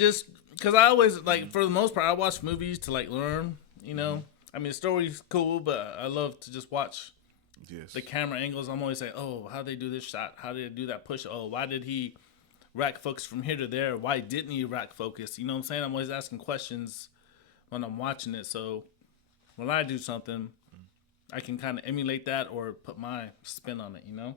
just because I always like for the most part I watch movies to like learn. You know, I mean the story's cool, but I love to just watch the camera angles. I'm always like, oh, how did they do this shot? How did they do that push? Oh, why did he rack focus from here to there? Why didn't he rack focus? You know what I'm saying? I'm always asking questions when I'm watching it. So when I do something, I can kind of emulate that or put my spin on it, you know?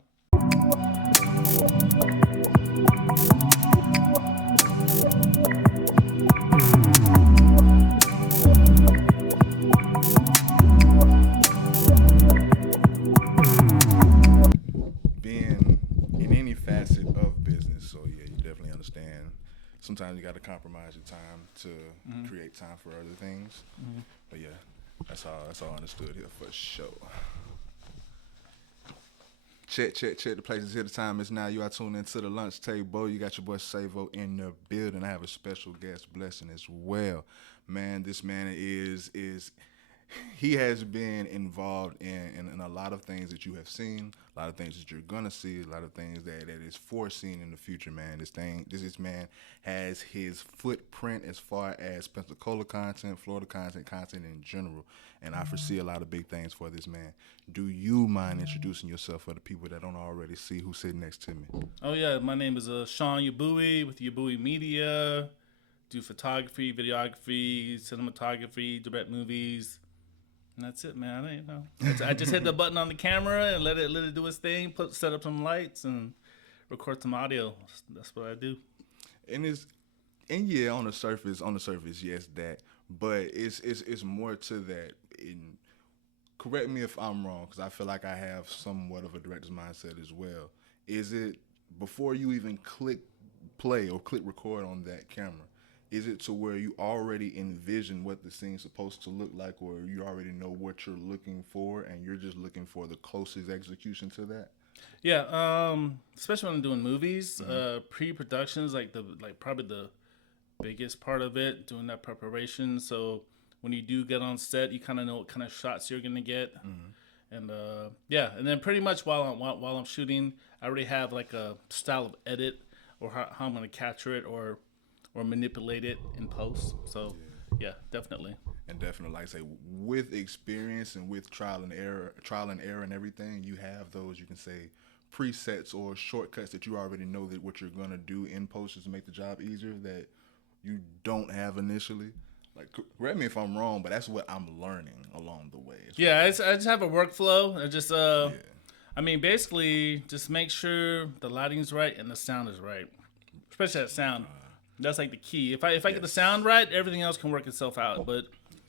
Being in any facet of business, so yeah, you definitely understand. Sometimes you got to compromise your time to create time for other things. But yeah, that's all understood here for sure. Check. The place is here. The time is now. You are tuned into the lunch table. You got your boy Savo in the building. I have a special guest blessing as well. Man, this man he has been involved in a lot of things that you have seen, a lot of things that you're gonna see, a lot of things that is foreseen in the future, man. This man has his footprint as far as Pensacola content, Florida content in general, and I foresee a lot of big things for this man. Do you mind introducing yourself for the people that don't already see who's sitting next to me? Oh yeah, my name is Shawn YABUI with YABUI Media. Do photography, videography, cinematography, direct movies. And that's it, man. I just hit the button on the camera and let it do its thing. Set up some lights and record some audio. That's what I do. And yeah, on the surface, yes, that. But it's more to that. Correct me if I'm wrong, because I feel like I have somewhat of a director's mindset as well. Is it before you even click play or click record on that camera? Is it to where you already envision what the scene's supposed to look like, or you already know what you're looking for, and you're just looking for the closest execution to that? Yeah, especially when I'm doing movies, pre-production is probably the biggest part of it. Doing that preparation, so when you do get on set, you kind of know what kind of shots you're gonna get, and and then pretty much while I'm shooting, I already have like a style of edit or how I'm gonna capture it or manipulate it in post. So yeah, definitely. And definitely, like I say, with experience and with trial and error and everything, you have those, you can say, presets or shortcuts that you already know that what you're gonna do in post is to make the job easier that you don't have initially. Like, correct me if I'm wrong, but that's what I'm learning along the way. Yeah, I just have a workflow. I just I mean, basically, just make sure the lighting's right and the sound is right, especially that sound. That's like the key. If I get the sound right, everything else can work itself out. But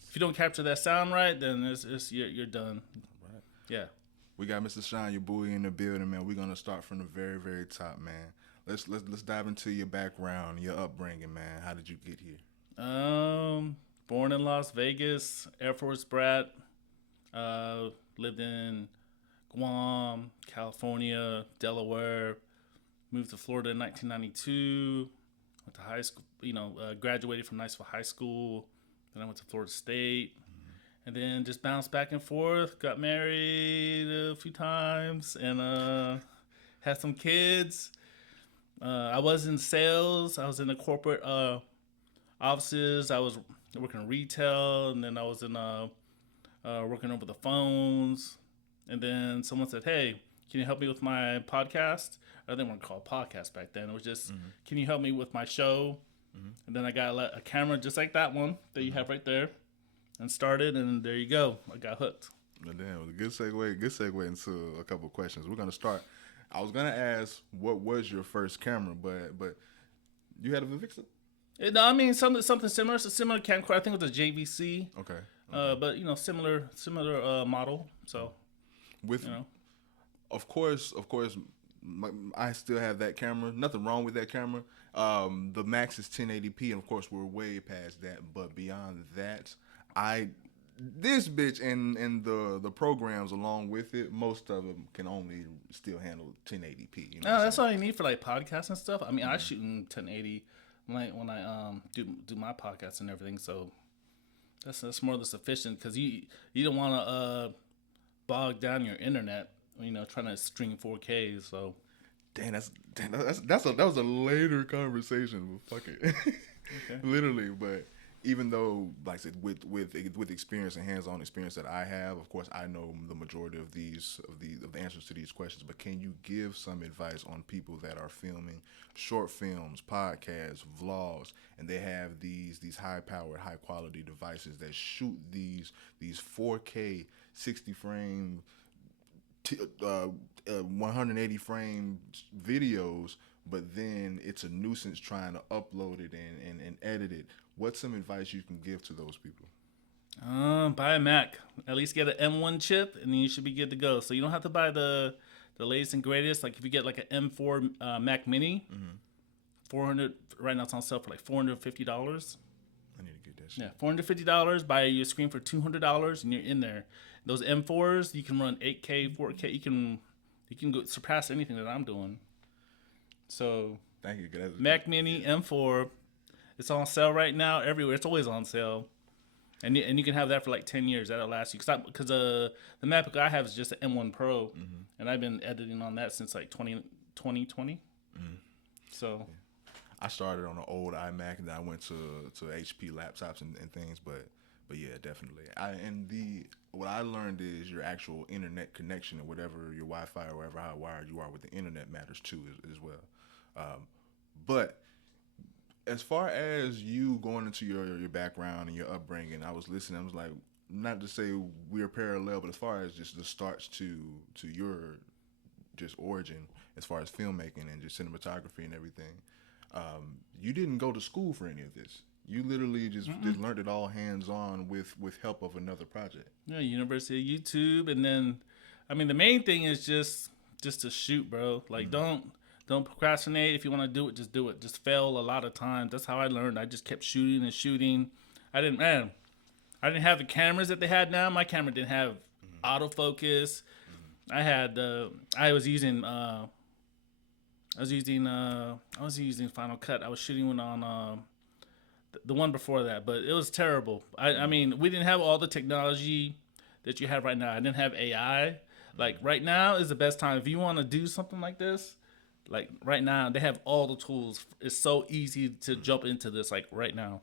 if you don't capture that sound right, then you're done. Right. Yeah. We got Mr. Shawn YABUI in the building, man. We're gonna start from the very, very top, man. Let's dive into your background, your upbringing, man. How did you get here? Born in Las Vegas, Air Force brat. Lived in Guam, California, Delaware. Moved to Florida in 1992. Went to high school, graduated from Niceville High School. Then I went to Florida State. And then just bounced back and forth. Got married a few times and had some kids. I was in sales. I was in the corporate offices. I was working in retail. And then I was in working over the phones. And then someone said, hey, can you help me with my podcast? I didn't want to call it podcast back then. It was just, can you help me with my show? And then I got a camera just like that one that you have right there, and started, and there you go. I got hooked. Well, damn, it was a good segue into a couple of questions. We're gonna start. I was gonna ask what was your first camera, but you had a Vivixen? No, I mean something similar. It's a similar camcorder. I think it was a JVC. Okay. But similar model. So of course, I still have that camera. Nothing wrong with that camera. The max is 1080p, and of course we're way past that. But beyond that, this bitch and the programs along with it, most of them can only still handle 1080p. That's all you need for like podcasts and stuff. I mean, I shoot in 1080 when I do my podcasts and everything. So that's more than sufficient because you don't want to bog down your internet. Trying to stream 4K. So. That was a later conversation, but fuck it. Okay. Literally, but even though, like I said, with experience and hands-on experience that I have, of course, I know the majority of the answers to these questions. But can you give some advice on people that are filming short films, podcasts, vlogs, and they have these high-powered, high-quality devices that shoot these 4K 60 frame 180 frame videos, but then it's a nuisance trying to upload it and edit it. What's some advice you can give to those people? Buy a Mac. At least get an M1 chip, and then you should be good to go. So you don't have to buy the latest and greatest. Like if you get like an M4 Mac Mini, 400 right now it's on sale for like $450. I need to get that shit. Yeah, $450. Buy your screen for $200, and you're in there. Those M4s, you can run 8K, 4K. You can go surpass anything that I'm doing. So Thank you. Mac Mini M4, it's on sale right now everywhere. It's always on sale, and you can have that for like 10 years. That'll last you because the MacBook I have is just an M1 Pro, and I've been editing on that since like 2020. So. I started on an old iMac and then I went to HP laptops and things, but yeah, definitely. What I learned is your actual internet connection or whatever your Wi-Fi or whatever how wired you are with the internet matters too as well. But as far as you going into your background and your upbringing, I was listening. I was like, not to say we're parallel, but as far as just the starts to your just origin, as far as filmmaking and just cinematography and everything. You didn't go to school for any of this. You literally just learned it all hands on with help of another project. Yeah, University of YouTube, and then, I mean, the main thing is just to shoot, bro. Like, don't procrastinate. If you want to do it, just do it. Just fail a lot of times. That's how I learned. I just kept shooting and shooting. I didn't have the cameras that they had now. My camera didn't have autofocus. I was using Final Cut. I was shooting one on the one before that, but it was terrible. I mean, we didn't have all the technology that you have right now. I didn't have AI. Like right now is the best time if you want to do something like this. Like right now, they have all the tools. It's so easy to jump into this. Like right now.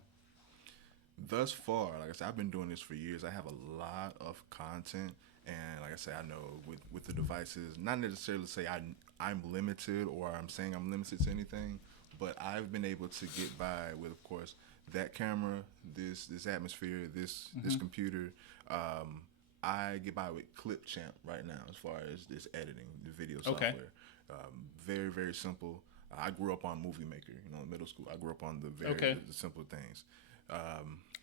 Thus far, like I said, I've been doing this for years. I have a lot of content, and like I said, I know with the devices, not necessarily say I'm limited or I'm saying I'm limited to anything, but I've been able to get by with, of course, that camera, this atmosphere, this computer. I get by with Clipchamp right now as far as this editing, the video software. Very, very simple. I grew up on Movie Maker, middle school. I grew up on the simple things.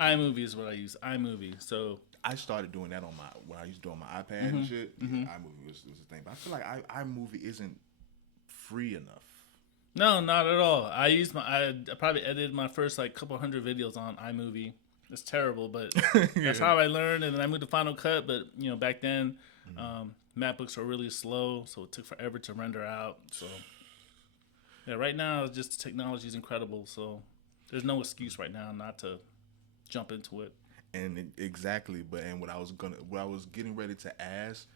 iMovie is what I use. iMovie. So I started doing that when I used to do on my iPad and shit. Yeah, iMovie was the thing. But I feel like iMovie isn't free enough. No, not at all. I probably edited my first like couple hundred videos on iMovie. It's terrible, but that's how I learned. And then I moved to Final Cut. But back then, MacBooks were really slow, so it took forever to render out. So yeah, right now, just the technology is incredible. So there's no excuse right now not to jump into it. And exactly, and what I was getting ready to ask,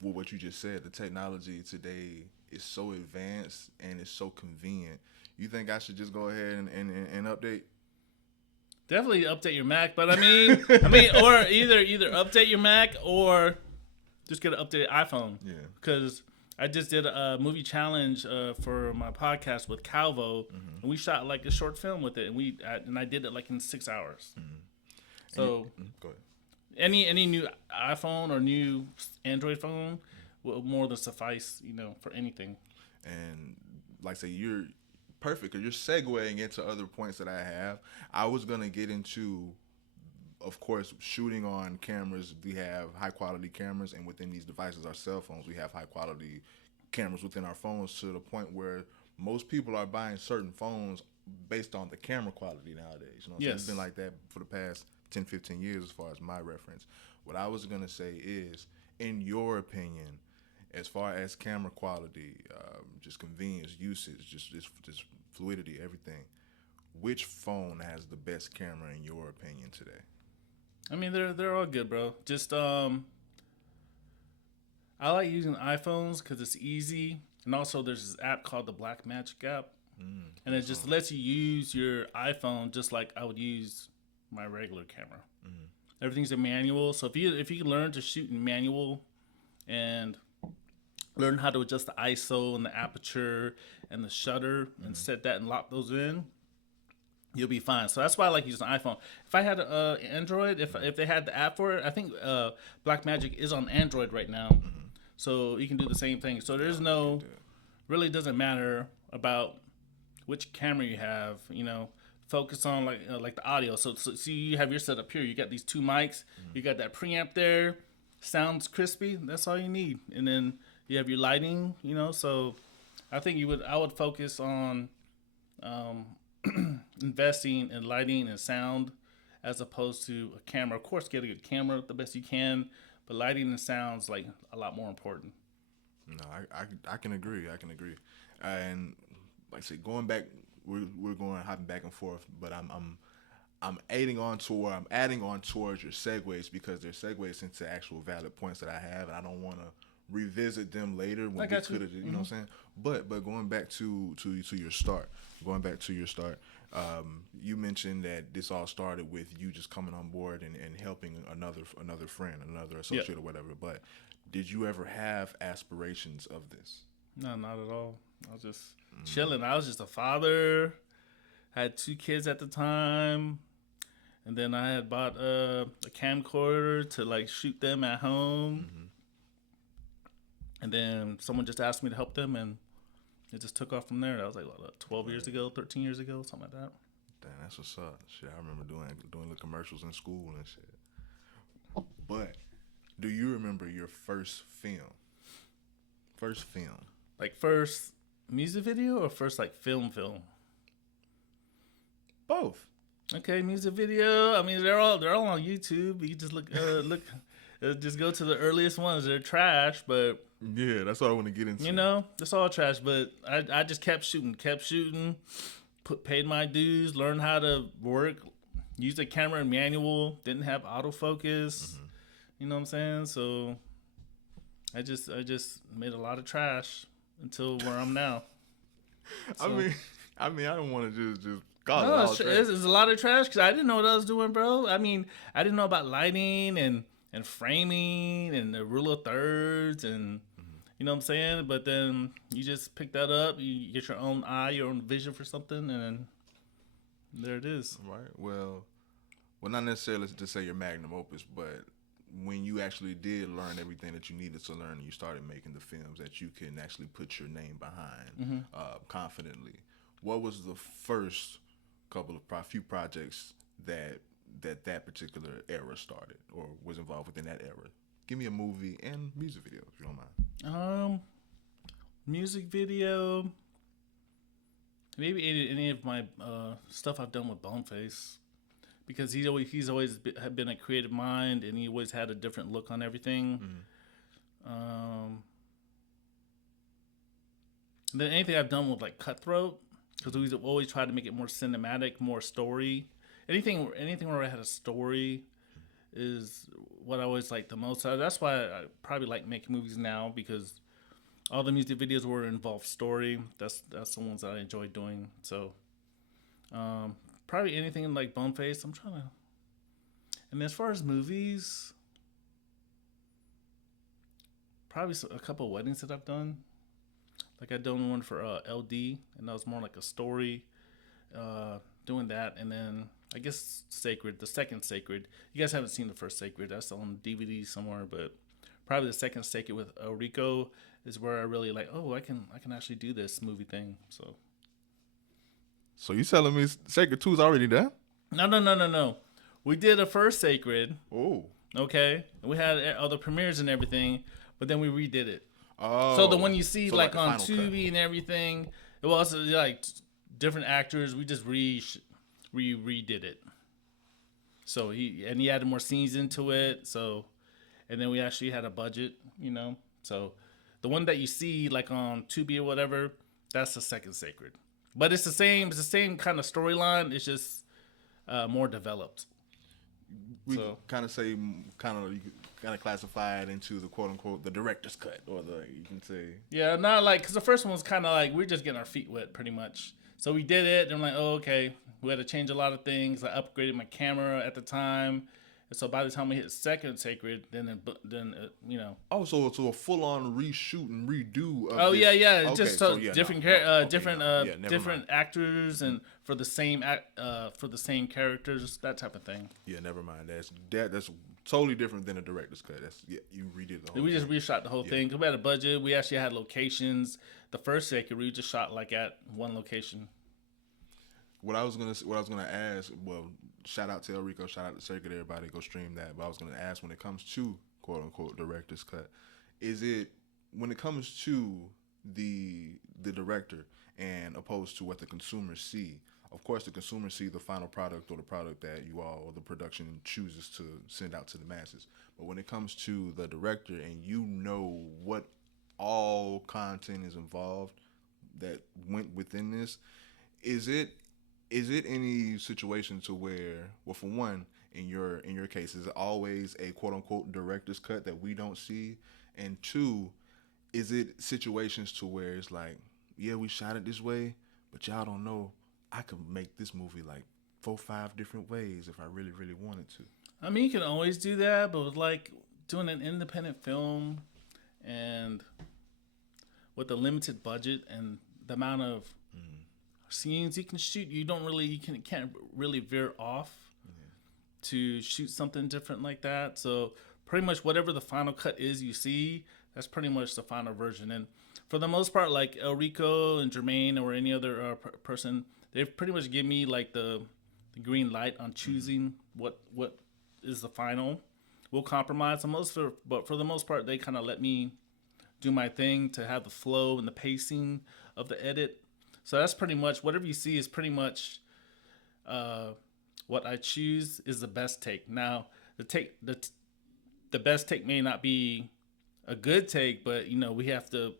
what you just said, the technology today is so advanced and it's so convenient. You think I should just go ahead and update? Definitely update your Mac, but I mean, or either update your Mac or just get an updated iPhone. Yeah. Because I just did a movie challenge for my podcast with Calvo, and we shot like a short film with it, and I did it like in 6 hours. So, go ahead. Any new iPhone or new Android phone will more than suffice, for anything. And like I say, you're perfect because you're segueing into other points that I have. I was gonna get into, of course, shooting on cameras. We have high quality cameras, and within these devices, our cell phones, we have high quality cameras within our phones to the point where most people are buying certain phones based on the camera quality nowadays. So it's been like that for the past 10, 15 years as far as my reference. What I was gonna say is, in your opinion, as far as camera quality, just convenience, usage, just fluidity, everything, which phone has the best camera in your opinion today? I mean, they're all good, bro. Just I like using iPhones because it's easy, and also there's this app called the Blackmagic app. And it just lets you use your iPhone just like I would use my regular camera. Everything's a manual, so if you can learn to shoot in manual and learn how to adjust the ISO and the aperture and the shutter and set that and lock those in, you'll be fine. So that's why I like using an iPhone. If I had an Android, if they had the app for it, I think Blackmagic is on Android right now, so you can do the same thing. So there's no, really doesn't matter about which camera you have. You know, focus on like the audio. So you have your setup here. You got these two mics. You got that preamp there. Sounds crispy. That's all you need. And then you have your lighting. You know, so I think I would focus on investing in lighting and sound as opposed to a camera. Of course, get a good camera the best you can, but lighting and sound's like a lot more important. No, I can agree. I can agree. And like I said, going back, we're going hopping back and forth, but I'm adding on towards your segues because they're segues into actual valid points that I have, and I don't want to revisit them later when we could have, you know what I'm saying? But going back to your start, you mentioned that this all started with you just coming on board and helping another friend, another associate or whatever. But did you ever have aspirations of this? No, not at all. I was just chilling. I was just a father. I had 2 kids at the time. And then I had bought a camcorder to like shoot them at home. And then someone just asked me to help them, and it just took off from there. That was like 12 years ago, 13 years ago, something like that. Damn, that's what's up. Shit, I remember doing the commercials in school and shit. But do you remember your first film? Like first music video or first like film? Both. Okay, music video. I mean, they're all on YouTube. You just look, just go to the earliest ones. They're trash, but yeah, that's what I want to get into. You know, that's all trash. But I just kept shooting, paid my dues, learned how to work, use the camera in manual. Didn't have autofocus. You know what I'm saying? So I just made a lot of trash until where I'm now. So, I mean, I don't want to just. God, no, it's a lot of trash because I didn't know what I was doing, bro. I mean, I didn't know about lighting and framing and the rule of thirds and you know what I'm saying. But then you just pick that up, you get your own eye, your own vision for something, and then there it is. Right. Well, not necessarily to say your magnum opus, but when you actually did learn everything that you needed to learn, and you started making the films that you can actually put your name behind confidently. What was the first few projects that particular era started or was involved within that era? Give me a movie and music video if you don't mind. Music video. Maybe any of my stuff I've done with Boneface, because he's always been a creative mind, and he always had a different look on everything. Then anything I've done with like Cutthroat, because we've always tried to make it more cinematic, more story. Anything where I had a story is what I always like the most. So that's why I probably like making movies now, because all the music videos where it involved story. That's the ones that I enjoy doing. So probably anything like Boneface. I'm trying to. And as far as movies, probably a couple of weddings that I've done. Like I done one for LD, and that was more like a story. Doing that, and then I guess Sacred, the second Sacred. You guys haven't seen the first Sacred. That's on DVD somewhere, but probably the second Sacred with Rico is where I really like. Oh, I can actually do this movie thing. So you telling me Sacred 2 is already done? No. We did a first Sacred. Oh. Okay, and we had other premieres and everything, but then we redid it. Oh. So the one you see like on Tubi cut. and everything, it was like different actors. We just redid it. So he added more scenes into it. So, and then we actually had a budget, you know. So the one that you see like on Tubi or whatever, that's the second Sacred. But it's the same kind of storyline. It's just more developed. We kind of classify it into the quote unquote the director's cut, or you can say. Yeah, not like, because the first one was kind of like we're just getting our feet wet pretty much. So we did it. And I'm like, oh, okay. We had to change a lot of things. I upgraded my camera at the time. And so by the time we hit second sacred, then Oh, so a full on reshoot and redo of Oh yeah, this. yeah. Okay, Just so yeah, no, different, no, okay, different, no, yeah, never mind. different actors, and for the same for the same characters, that type of thing. Yeah, never mind. That's totally different than a director's cut. That's yeah, you redid the whole And we just thing. reshot the whole Yeah. thing. 'Cause we had a budget. We actually had locations. The first second, we just shot like at one location. What I was gonna ask. Well, shout out to El Rico. Shout out to Circuit. Everybody, go stream that. But I was gonna ask, when it comes to quote unquote director's cut, is it when it comes to the director and opposed to what the consumers see? Of course, the consumers see the final product or the product that you all or the production chooses to send out to the masses. But when it comes to the director and you know what all content is involved that went within this, is it is it any situation to where, well, for one, in your case, is it always a quote unquote director's cut that we don't see, and two, is it situations to where it's like, yeah, we shot it this way, but y'all don't know, I could make this movie like 4, 5 different ways if I really, really wanted to. I mean, you can always do that, but with like doing an independent film and with a limited budget and the amount of scenes you can shoot, can't really veer off to shoot something different like that. So pretty much whatever the final cut is you see, that's pretty much the final version. And for the most part, like El Rico and Jermaine or any other person, they've pretty much given me like the green light on choosing what is the final. We'll compromise but for the most part, they kind of let me do my thing to have the flow and the pacing of the edit. So that's pretty much whatever you see is pretty much uh, what I choose is the best take. Now the best take may not be a good take, but we have to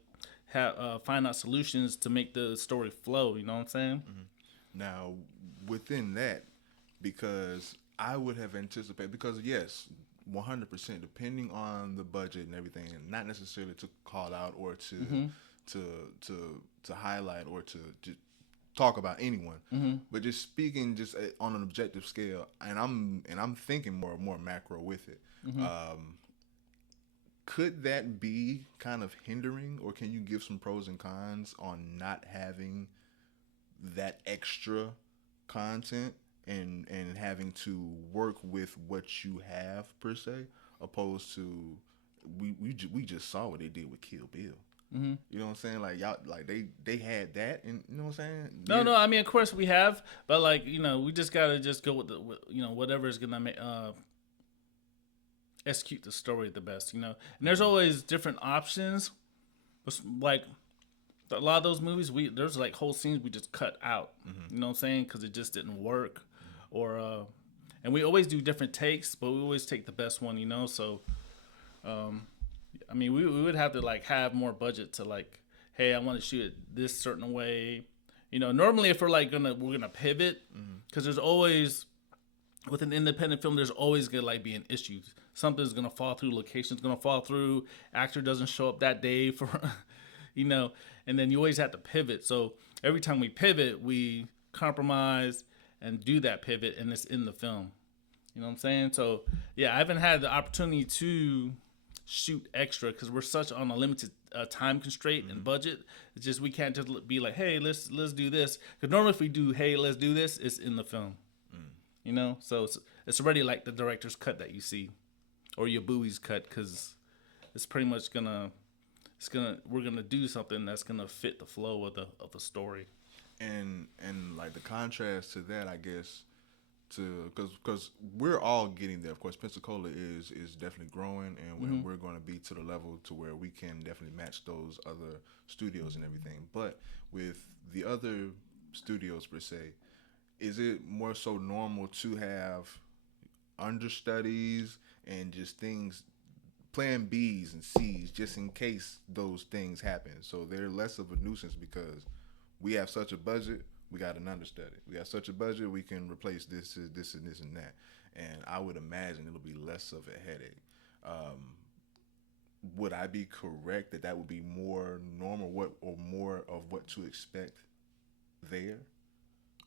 find out solutions to make the story flow. You know what I'm saying? Now, within that, because I would have anticipated, because yes, 100%, depending on the budget and everything, and not necessarily to call out or to to highlight or to just talk about anyone, but just speaking just on an objective scale, and I'm thinking more macro with it. Could that be kind of hindering, or can you give some pros and cons on not having that extra content and having to work with what you have per se, opposed to we just saw what they did with Kill Bill. You know what I'm saying? Like y'all, like they had that, and you know what I'm saying? No, no. I mean, of course we have, but like we just gotta just go with whatever is gonna execute the story the best. And there's always different options. But like a lot of those movies, there's like whole scenes we just cut out. You know what I'm saying? Because it just didn't work, or and we always do different takes, but we always take the best one. So. I mean, we would have to like have more budget to like, hey, I want to shoot it this certain way. Normally if we're like we're gonna pivot, because there's always with an independent film, there's always gonna like be an issue. Something's gonna fall through, location's gonna fall through, actor doesn't show up that day for, and then you always have to pivot. So every time we pivot, we compromise and do that pivot, and it's in the film. You know what I'm saying? So yeah, I haven't had the opportunity to shoot extra because we're such on a limited time constraint and budget. It's just we can't just be like, hey, let's do this. Because normally if we do, hey, let's do this, it's in the film. So it's already like the director's cut that you see, or YABUI's cut, because it's pretty much we're gonna do something that's gonna fit the flow of the story. And like the contrast to that, I guess, because we're all getting there. Of course, Pensacola is definitely growing, and we're going to be to the level to where we can definitely match those other studios and everything. But with the other studios per se, is it more so normal to have understudies and just things, plan B's and C's, just in case those things happen? So they're less of a nuisance because we have such a budget, we got an understudy. We got such a budget, we can replace this, and this, and that. And I would imagine it'll be less of a headache. Would I be correct that would be more normal, more of what to expect there?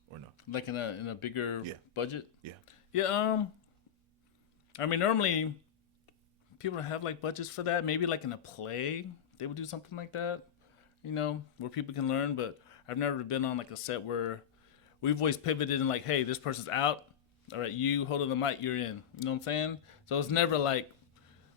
or no? Like in a bigger Yeah. budget. Yeah. Yeah. I mean, normally people don't have like budgets for that. Maybe like in a play, they would do something like that. You know, where people can learn. But I've never been on like a set where we've always pivoted and like, hey, this person's out. All right, you holding the mic, you're in. You know what I'm saying? So it's never like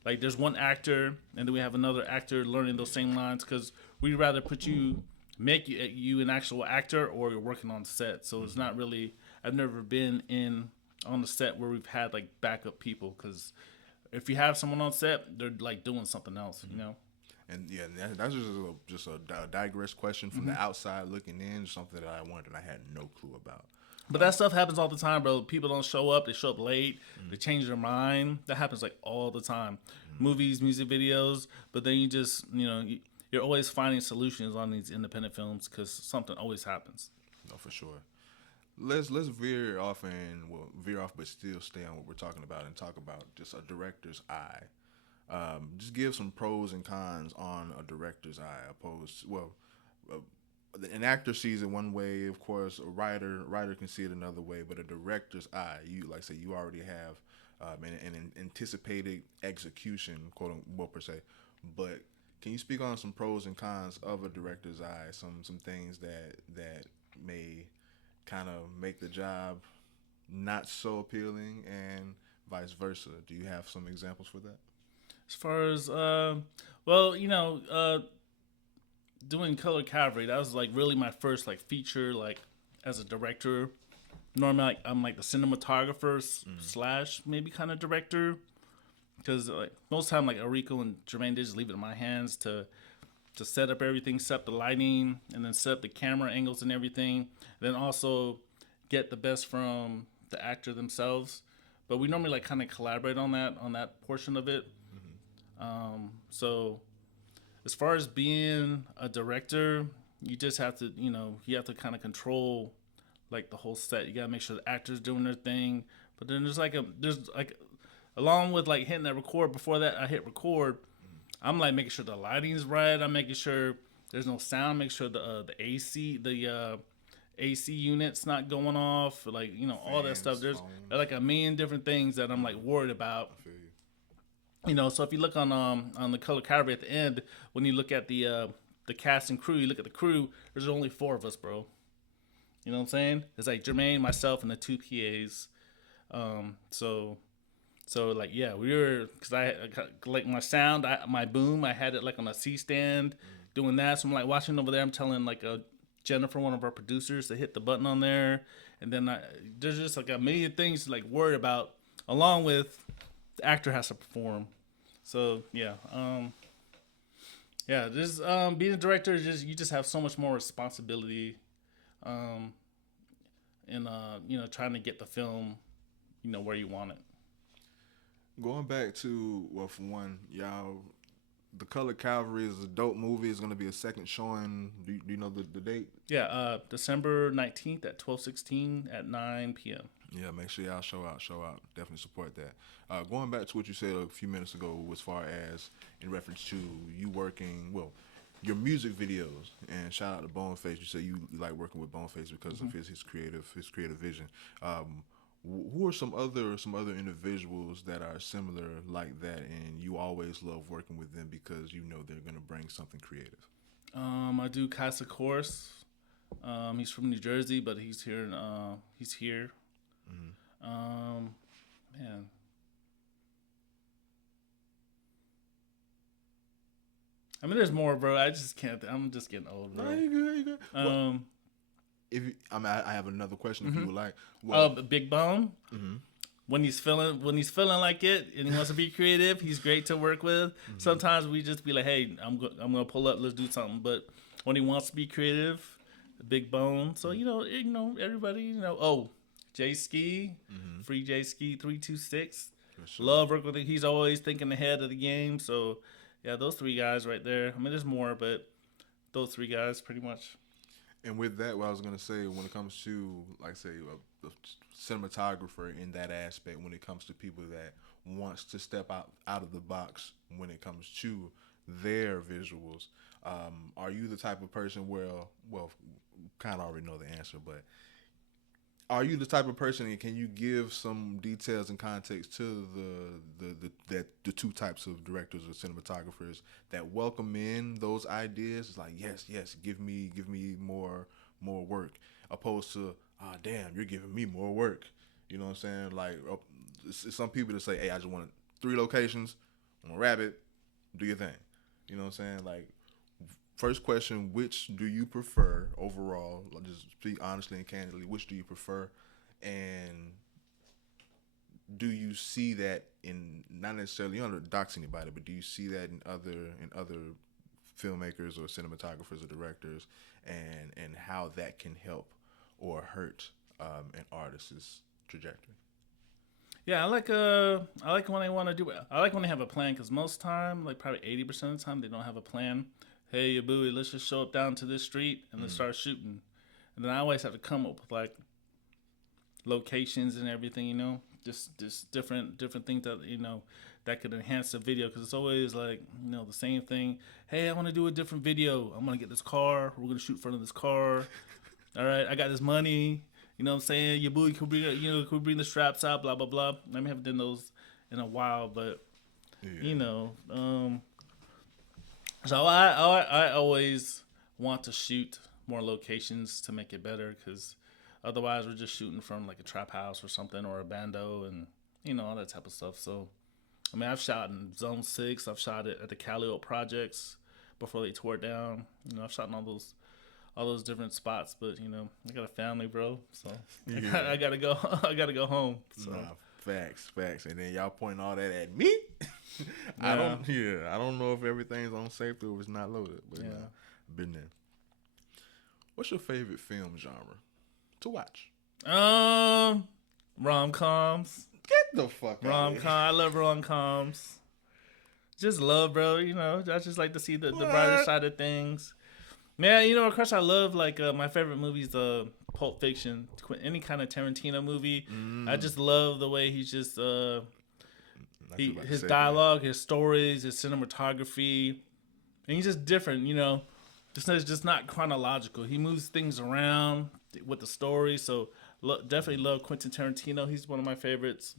there's one actor and then we have another actor learning those same lines because we'd rather put you make you an actual actor or you're working on set. So it's not really. I've never been in on the set where we've had like backup people because if you have someone on set, they're like doing something else. You know. And yeah, that's just a digress question from the outside looking in, something that I wanted and I had no clue about. But that stuff happens all the time, bro. People don't show up. They show up late. They change their mind. That happens like all the time. Movies, music videos. But then you just, you're always finding solutions on these independent films because something always happens. No, for sure. Let's veer off veer off, but still stay on what we're talking about and talk about just a director's eye. Just give some pros and cons on a director's eye. Uh, an actor sees it one way, of course. A writer can see it another way. But a director's eye, you like say, you already have an anticipated execution, quote unquote, per se. But can you speak on some pros and cons of a director's eye? Some things that may kind of make the job not so appealing, and vice versa. Do you have some examples for that? As far as, well, doing Color Cavalry, that was like really my first like feature like as a director. Normally, like, I'm like the cinematographer slash maybe kind of director because like most time like Enrico and Jermaine they just leave it in my hands to set up everything, set up the lighting, and then set up the camera angles and everything. Then also get the best from the actor themselves. But we normally like kind of collaborate on that portion of it. So as far as being a director, you just have to you have to kind of control like the whole set. You gotta make sure the actors doing their thing. But then there's like along with like hitting that record. Before that, I hit record. I'm like making sure the lighting's right. I'm making sure there's no sound. Make sure the AC unit's not going off. Like all that stuff. There's like a million different things that I'm like worried about. I feel you. So if you look on the Color Cavalry at the end, when you look at the cast and crew, you look at the crew. There's only 4 of us, bro. You know what I'm saying? It's like Jermaine, myself, and the 2 PAs. So like yeah, we were because I like my sound, my boom, I had it like on a C stand, doing that. So I'm like watching over there. I'm telling like Jennifer, one of our producers, to hit the button on there, and then there's just like a million things to like worry about, along with the actor has to perform. So yeah, just being a director is you just have so much more responsibility, in trying to get the film, where you want it. Going back to for one, y'all, The Color Cavalry is a dope movie. It's gonna be a second showing. Do you know the date? Yeah, December 19th at 12:16 at 9 p.m. Yeah, make sure y'all show out. Definitely support that. Going back to what you said a few minutes ago, as far as in reference to you working, your music videos, and shout out to Boneface. You say you like working with Boneface because of his creative vision. Who are some other individuals that are similar like that, and you always love working with them because you know they're gonna bring something creative? I do Casa Course. He's from New Jersey, but he's here. He's here. Man. I mean, there's more, bro. I just can't. I'm just getting old, bro. No, you good. I have another question if you would like. Big Bone. When he's feeling like it and he wants to be creative, he's great to work with. Sometimes we just be like, hey, I'm gonna pull up, let's do something. But when he wants to be creative, Big Bone. So everybody, J Ski, Free J Ski 326. Sure. Love working with him. He's always thinking ahead of the game. So yeah, those 3 guys right there. I mean, there's more, but those 3 guys pretty much. And with that, what I was gonna say, when it comes to like say a cinematographer in that aspect, when it comes to people that wants to step out of the box when it comes to their visuals, are you the type of person where kind of already know the answer, but Are you the type of person, and can you give some details and context to the two types of directors or cinematographers that welcome in those ideas? It's like, yes, give me more work, opposed to, ah, damn, you're giving me more work. You know what I'm saying? Like, it's some people that say, hey, I just want 3 locations, I'm a rabbit, do your thing. You know what I'm saying? Like, first question, which do you prefer overall? I'll just speak honestly and candidly. Which do you prefer? And do you see that in, not necessarily, you don't dox anybody, but do you see that in other filmmakers or cinematographers or directors, and how that can help or hurt an artist's trajectory? Yeah, I like when they want to do it. I like when they have a plan, because most time, like probably 80% of the time, they don't have a plan. Hey, Yabui, let's just show up down to this street and let's start shooting. And then I always have to come up with like locations and everything, just different things that that could enhance the video, because it's always like the same thing. Hey, I want to do a different video. I'm gonna get this car. We're gonna shoot in front of this car. All right, I got this money. You know what I'm saying? Yabui could bring could bring the straps out. Blah blah blah. I haven't done those in a while, but so I always want to shoot more locations to make it better, because otherwise we're just shooting from like a trap house or something, or a bando, and all that type of stuff. So I've shot in Zone 6. I've shot it at the Cali projects before they tore it down. I've shot in all those different spots, but I got a family, bro, so I gotta go. I gotta go home. So. Nah, facts, and then y'all pointing all that at me. I don't know if everything's on safety or it's not loaded, but been there. What's your favorite film genre to watch? Rom-coms. Get the fuck out. Rom-com. I love rom-coms. Just love, bro. I just like to see the brighter side of things. Man, of course I love, like, my favorite movies, Pulp Fiction, any kind of Tarantino movie. I just love the way he's just, his dialogue, his stories, his cinematography. And he's just different, just not chronological. He moves things around with the story. So definitely love Quentin Tarantino. He's one of my favorites.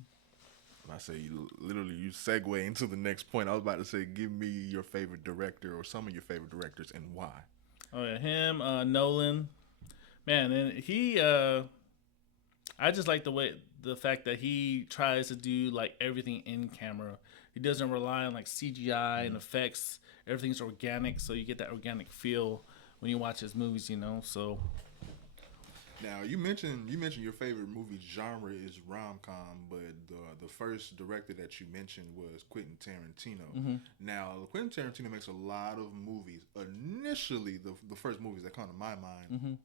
I say you segue into the next point. I was about to say, give me your favorite director or some of your favorite directors and why. Oh yeah, him, Nolan, man, and he, I just like the fact that he tries to do like everything in camera. He doesn't rely on like CGI and effects. Everything's organic, so you get that organic feel when you watch his movies. So. Now you mentioned your favorite movie genre is rom-com, but the first director that you mentioned was Quentin Tarantino. Mm-hmm. Now Quentin Tarantino makes a lot of movies. Initially, the first movies that come to my mind,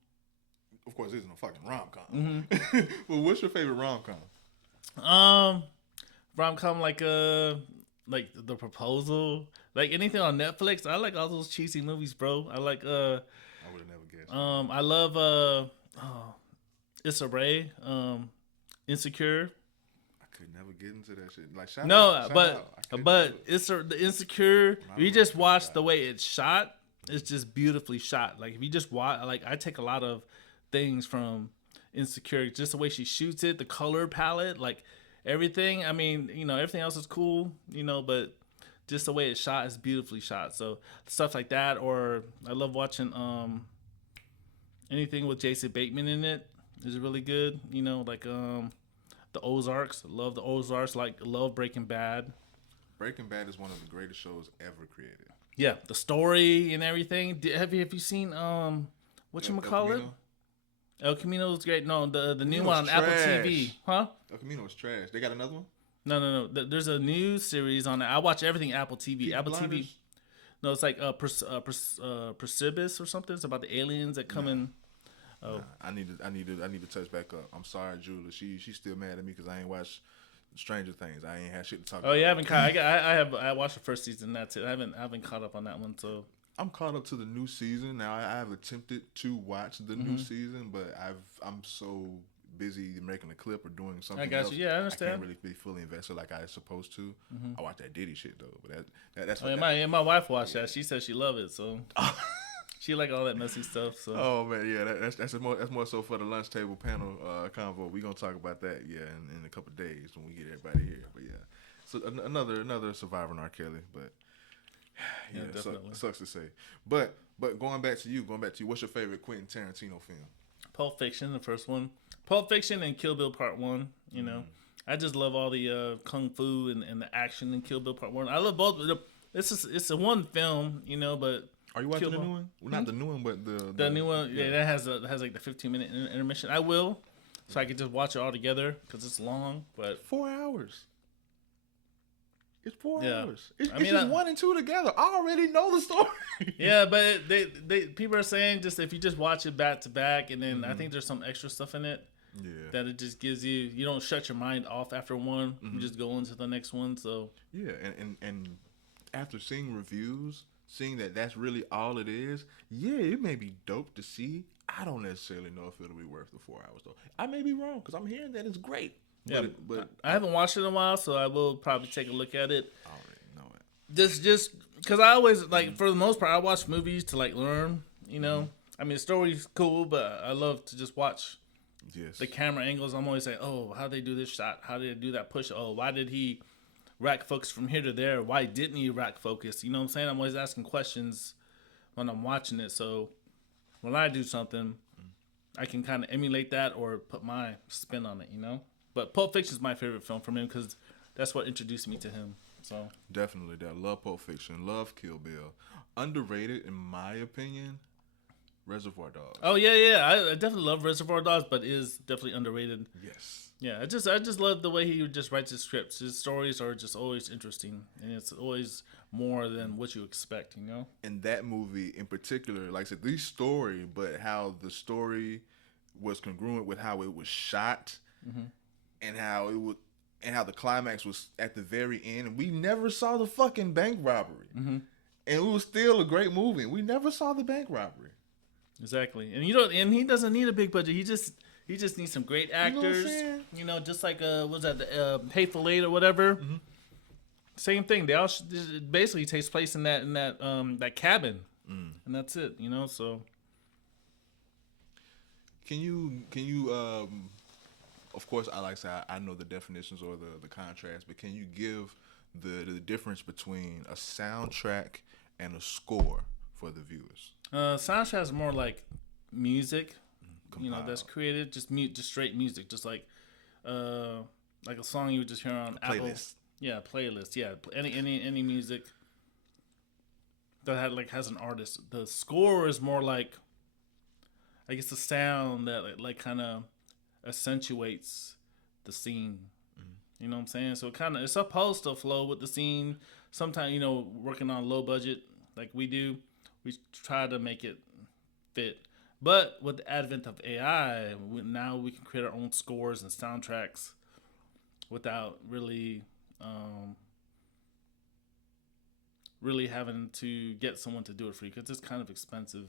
of course, isn't a fucking rom-com. Mm-hmm. But what's your favorite rom-com? Rom-com like The Proposal, like anything on Netflix. I like all those cheesy movies, bro. I like I would have never guessed. I love Issa Rae, Insecure. I could never get into that shit. Like shout but it's the Insecure. If you just watch the way it's shot, it's just beautifully shot. Like if you just watch, like I take a lot of things from Insecure, just the way she shoots it, the color palette, like everything. I mean, everything else is cool, but just the way it's shot is beautifully shot. So stuff like that, or I love watching anything with Jason Bateman in it is really good. Like the Ozarks. Love the Ozarks. Like love Breaking Bad. Breaking Bad is one of the greatest shows ever created. Yeah, the story and everything. Have you seen whatchamacallit? El Camino is great. No, the new one on Apple TV. Huh? El Camino is trash. They got another one? No. There's a new series on it. I watch everything Apple TV. Peaky Apple Blinders? TV. No, it's like Precibus or something. It's about the aliens that come in. Oh, I need to touch back up. I'm sorry, Julia. She's still mad at me because I ain't watched Stranger Things. I ain't had shit to talk about. Oh, you haven't caught? I watched the first season. That's it. I haven't caught up on that one. So I'm caught up to the new season now. I have attempted to watch the new season, but I'm so busy making a clip or doing something. I got else, you. Yeah, I understand. I can't really be fully invested like I was supposed to. I watch that Diddy shit though, but that's my wife watched that. She said she loved it. So She like all that messy stuff. So Oh man, yeah, that's more so for the lunch table panel convo. We gonna talk about that, yeah, in a couple of days when we get everybody here. But yeah, so another survivor in R. Kelly, but yeah, yeah, definitely. sucks to say. But going back to you, what's your favorite Quentin Tarantino film? Pulp Fiction, the first one. Pulp Fiction and Kill Bill Part One. You know, I just love all the kung fu and the action in Kill Bill Part One. I love both. It's a one film, you know, but Are you watching the new one? Well, not the new one, but the new one, yeah, that has like the 15-minute intermission. I will, so I can just watch it all together because it's long. But 4 hours. It's 4 Yeah. hours. It's I mean, just one and two together. I already know the story. yeah, but they people are saying just if you just watch it back to back, and then I think there's some extra stuff in it Yeah. that it just gives you don't shut your mind off after one. You just go into the next one. So Yeah, and after seeing reviews, seeing that that's really all it is, yeah, it may be dope to see. I don't necessarily know if it'll be worth the 4 hours though. I may be wrong because I'm hearing that it's great. yeah, But I haven't watched it in a while, so I will probably take a look at it. I already know it. Just because I always like for the most part I watch movies to like learn. You know, I mean the story's cool, but I love to just watch Yes. the camera angles. I'm always like, oh, how they do this shot? How did they do that push? Oh, why did he rack focus from here to there? Why didn't he rack focus? You know what I'm saying? I'm always asking questions when I'm watching it. So when I do something, I can kind of emulate that or put my spin on it, you know? But Pulp Fiction is my favorite film from him because that's what introduced me to him. So Definitely that. Love Pulp Fiction. Love Kill Bill. Underrated, in my opinion, Reservoir Dogs. oh yeah, I definitely love Reservoir Dogs, but it is definitely underrated. Yes. Yeah, I just love the way he just writes his scripts. His stories are just always interesting, and it's always more than what you expect. You know? In that movie in particular, like I said, the story, but how the story was congruent with how it was shot, and how it would, and how the climax was at the very end. And we never saw the fucking bank robbery, and it was still a great movie. We never saw the bank robbery. Exactly, and you don't, and he doesn't need a big budget. He just needs some great know what I'm actors. saying? You know, just like what was that the Hateful Eight or whatever. Same thing. They all it basically takes place in that cabin, and that's it. You know, so Can you of course I like to say I know the definitions or the contrast, but can you give the difference between a soundtrack and a score for the viewers? soundtrack is more like music. You know, Compiled. that's created just just straight music, just like a song you would just hear on Apple. Playlist. Yeah, playlist. Yeah, any music that has an artist. The score is more like, I guess, the sound that like kind of accentuates the scene. You know what I'm saying? So it's supposed to flow with the scene. Sometimes, you know, working on low budget like we do, we try to make it fit. But with the advent of AI, now we can create our own scores and soundtracks without really, really having to get someone to do it for you, because it's kind of expensive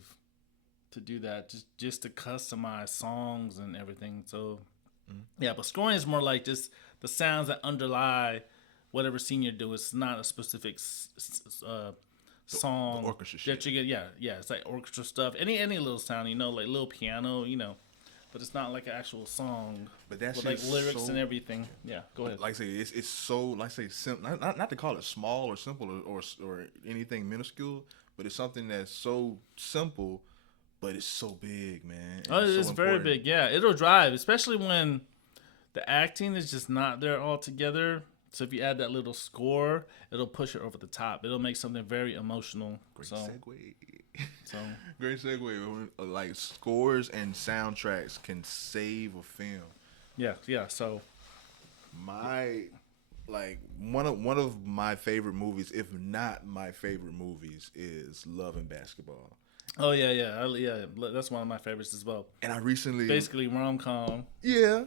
to do that, just to customize songs and everything. So yeah, but scoring is more like just the sounds that underlie whatever scene you're doing. It's not a specific song the orchestra shit. that you get. Yeah, it's like orchestra stuff. Any little sound, you know, like little piano, you know, but it's not like an actual song. But that with like shit's lyrics so- and everything. Yeah, go ahead. Like I say, it's so like I say simple. Not to call it small or simple or anything minuscule, but it's something that's so simple, but it's so big, man. And Oh, it's so very important. big. Yeah, it'll drive, especially when the acting is just not there altogether. So if you add that little score, it'll push it over the top. It'll make something very emotional. Great So, segue. so Great segue. Like scores and soundtracks can save a film. yeah. So My like one of my favorite movies, if not my favorite movies, is Love and Basketball. oh yeah. That's one of my favorites as well. And I recently Basically rom-com. Yeah.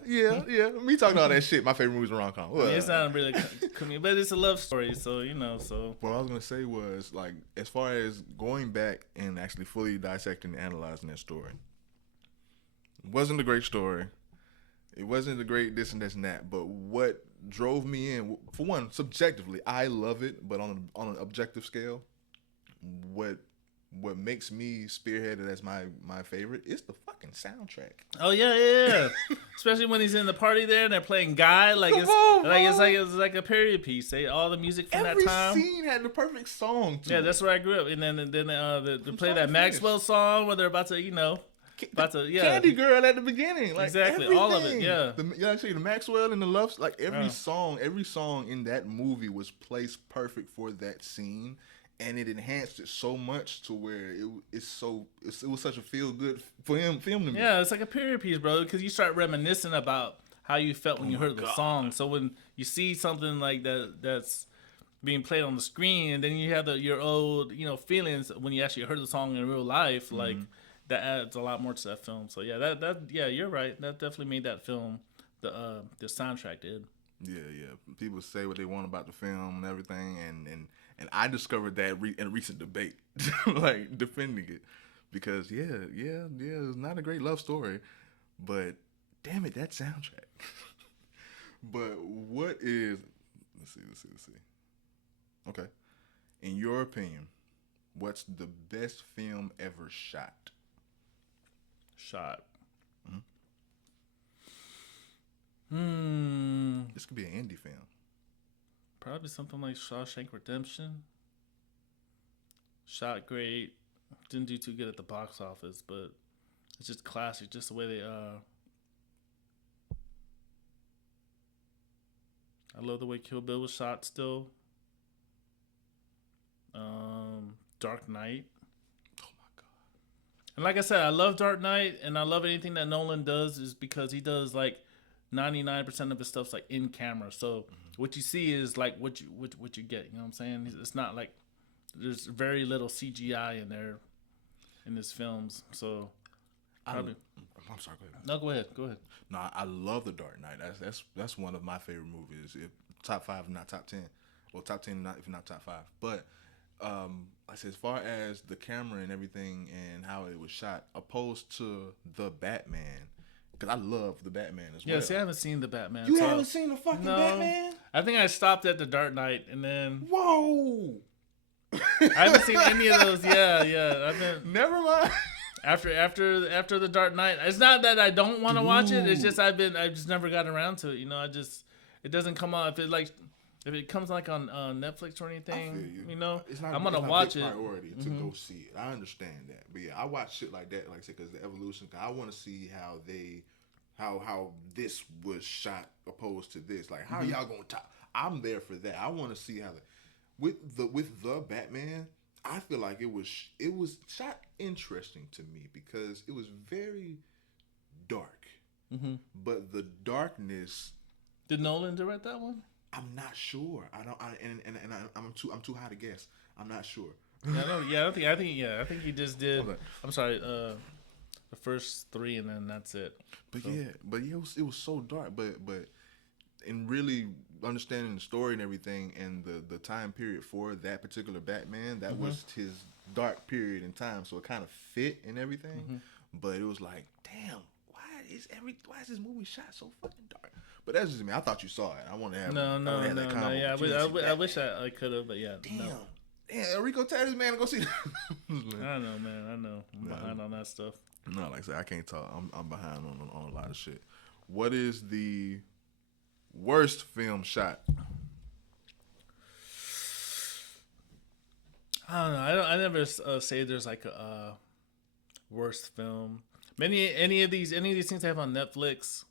Me talking all that shit. My favorite movies are rom-com. I mean, it's not really comedy, but it's a love story. So you know, so What I was gonna say was, like, as far as going back and actually fully dissecting and analyzing that story, it wasn't a great story. It wasn't a great this and that. But what drove me in, for one, subjectively, I love it. But on an objective scale, what what makes me spearhead it as my favorite is the fucking soundtrack. Oh yeah. Especially when he's in the party there and they're playing Guy, like Come on, it's like a period piece. They all the music from Every that time. scene had the perfect song to Yeah, it. that's where I grew up. And then they play that Maxwell song where they're about to Candy Girl at the beginning, like exactly everything. all of it. Yeah, the Maxwell and the Love, like every song in that movie was placed perfect for that scene, and it enhanced it so much to where it was such a feel good film to me. Yeah, it's like a period piece, bro, because you start reminiscing about how you felt when you heard the song. So when you see something like that's being played on the screen, and then you have your old feelings when you actually heard the song in real life, like. That adds a lot more to that film. So yeah, you're right. That definitely made that film. The soundtrack did. Yeah. People say what they want about the film and everything, and I discovered that in a recent debate, like defending it, because it's not a great love story, but damn it, that soundtrack. But what is? Let's see. Okay, in your opinion, what's the best film ever shot? This could be an indie film. Probably something like Shawshank Redemption. Shot great. Didn't do too good at the box office, but it's just classic. Just the way they I love the way Kill Bill was shot still. Dark Knight. And like I said, I love Dark Knight, and I love anything that Nolan does is because he does like 99% of his stuff's like in camera. So what you see is like what you get. You know what I'm saying? It's not like there's very little CGI in there in his films. So probably. I'm sorry. Go ahead. No, go ahead. No, I love The Dark Knight. That's one of my favorite movies. If top 5, if not top 10. Well, top 10, if not top 5. But I said, as far as the camera and everything and how it was shot, opposed to the Batman, because I love the Batman as well. Yeah, see, I haven't seen the Batman. You haven't seen the fucking Batman? I think I stopped at the Dark Knight and then. Whoa! I haven't seen any of those. Yeah. I've been. Never mind. After the Dark Knight, it's not that I don't want to watch it. It's just I've just never gotten around to it. It doesn't come on if it comes like on Netflix or anything. I'm gonna watch it. Priority to go see it. I understand that, but yeah, I watch shit like that, like I said, because the evolution. I want to see how this was shot opposed to this. Like how y'all gonna top? I'm there for that. I want to see how with the Batman. I feel like it was shot interesting to me because it was very dark, but the darkness. Did Nolan direct that one? I'm not sure. I'm too high to guess. I'm not sure. I think he just did. Okay. I'm sorry. The first 3 and then that's it. But it was so dark. But in really understanding the story and everything and the time period for that particular Batman, that was his dark period in time. So it kind of fit and everything. But it was like, damn, why is this movie shot so fucking dark? But that's just me. I thought you saw it. I want to have no. Yeah, I wish I could have, but yeah. Damn, Enrico Tatis, man, go see. I know, man. I'm behind on that stuff. No, like I said, I can't talk. I'm behind on a lot of shit. What is the worst film shot? I don't know. I never say there's like a worst film. Any of these things I have on Netflix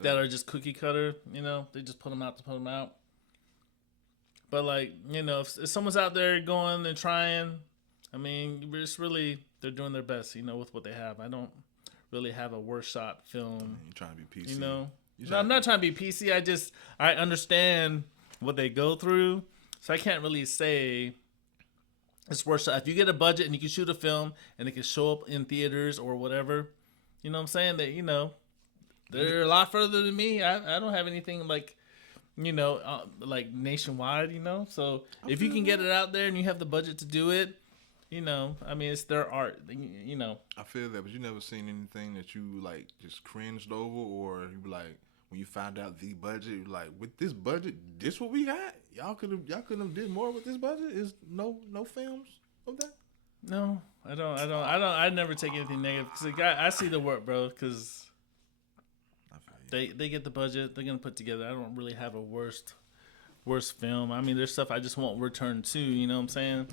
that are just cookie cutter, they just put them out to put them out. But like, if someone's out there going and trying, I mean, it's really they're doing their best, with what they have. I don't really have a worst shot film. You're trying to be PC. No, I'm not trying to be PC. I understand what they go through, so I can't really say it's worst shot. If you get a budget and you can shoot a film and it can show up in theaters or whatever, you know what I'm saying? That they're a lot further than me. I don't have anything like, like nationwide, So if you can get it out there and you have the budget to do it, I mean, it's their art, I feel that, but you never seen anything that you like just cringed over, or you be like when you found out the budget, like with this budget, this what we got? Y'all could have did more with this budget. Is no films of that? No, I never take anything negative because I see the work, bro. Because they get the budget, they're gonna put together. I don't really have a worst film. I mean, there's stuff I just won't return to. You know what I'm saying?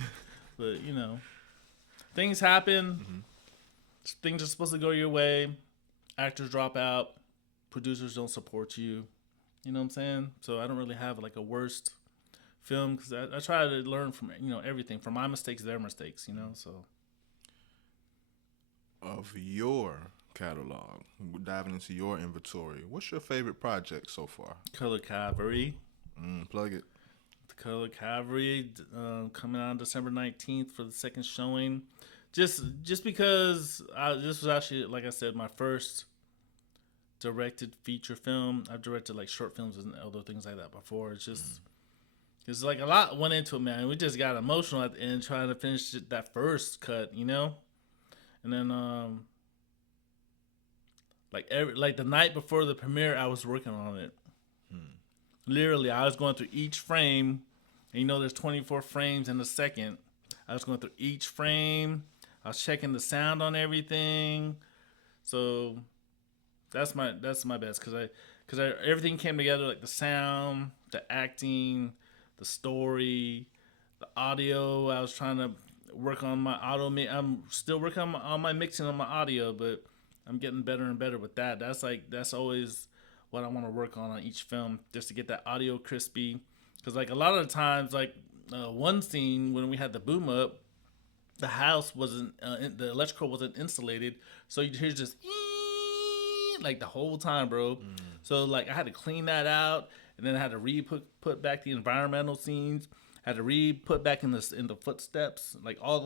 But things happen. Mm-hmm. Things are supposed to go your way. Actors drop out. Producers don't support you. You know what I'm saying? So I don't really have like a worst film because I try to learn from everything, from my mistakes, their mistakes. So Of your catalog, diving into your inventory, what's your favorite project so far? Color Cavalry. Plug it. The Color Cavalry coming out on December 19th for the second showing. Just because this was actually, like I said, my first directed feature film. I've directed like short films and other things like that before. It's like a lot went into it, man. We just got emotional at the end trying to finish that first cut, and then like the night before the premiere, I was working on it. Literally, I was going through each frame, and there's 24 frames in a second. I was going through each frame. I was checking the sound on everything. So that's my best because everything came together, like the sound, the acting, the story, the audio. I was trying to work on my auto. I'm still working on my mixing on my audio, but I'm getting better and better with that. That's always what I want to work on each film, just to get that audio crispy. Because like a lot of the times, like one scene when we had the boom up, the house wasn't, the electrical wasn't insulated, so you hear just like the whole time, bro. So like I had to clean that out, and then I had to put back the environmental scenes. I had to put back in the footsteps, like all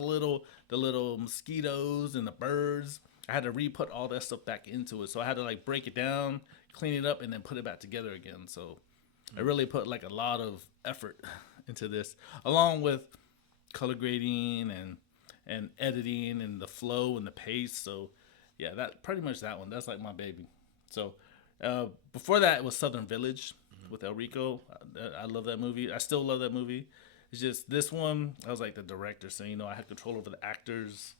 the little mosquitoes and the birds. I had to put all that stuff back into it. So I had to like break it down, clean it up, and then put it back together again. So I really put like a lot of effort into this, along with color grading and editing and the flow and the pace. So yeah, that pretty much that one. That's like my baby. So before that, it was Southern Village with El Rico. I love that movie. I still love that movie. It's just this one, I was like the director, so I had control over the actors,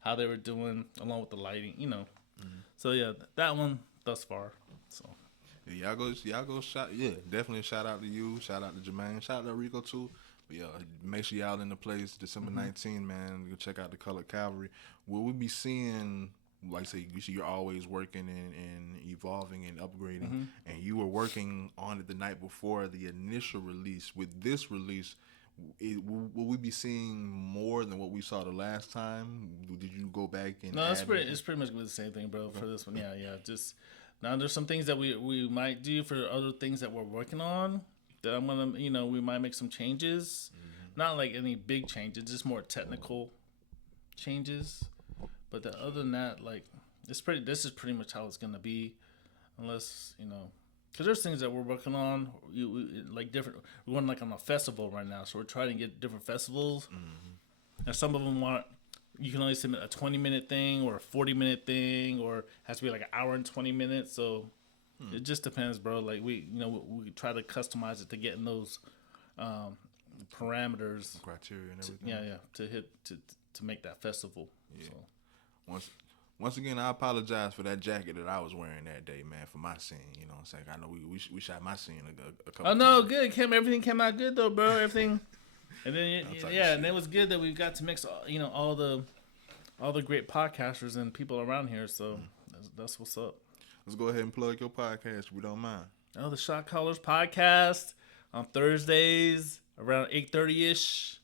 how they were doing, along with the lighting. So yeah, that one thus far. So Yeah, y'all go definitely shout out to you, shout out to Jermaine, shout out to Rico too. But yeah, make sure y'all in the place December 19th, man. Go check out the Color Cavalry. Will we be seeing, like I say, you're always working and evolving and upgrading, and you were working on it the night before the initial release. With this release, will we be seeing more than what we saw the last time? Did you go back and no, it's pretty much the same thing, bro. For this one, yeah. Just now, there's some things that we might do for other things that we're working on that I'm gonna, we might make some changes. Not like any big changes, just more technical changes. But other than that, like this is pretty much how it's gonna be, unless because there's things that we're working on. Like different. We're going like on a festival right now, so we're trying to get different festivals. And some of them want you can only submit a 20-minute thing or a 40-minute thing, or it has to be like an hour and 20 minutes. So it just depends, bro. Like we try to customize it to get in those parameters, criteria and everything. Yeah, to hit to make that festival. Yeah. So. Once again, I apologize for that jacket that I was wearing that day, man, for my scene. You know what I'm saying? I know we shot my scene a couple times. Oh, no, good. Everything came out good, though, bro. Everything. And then, and it was good that we got to mix, all the great podcasters and people around here. So that's what's up. Let's go ahead and plug your podcast if we don't mind. Oh, the Shot Callers podcast on Thursdays around 8:30ish,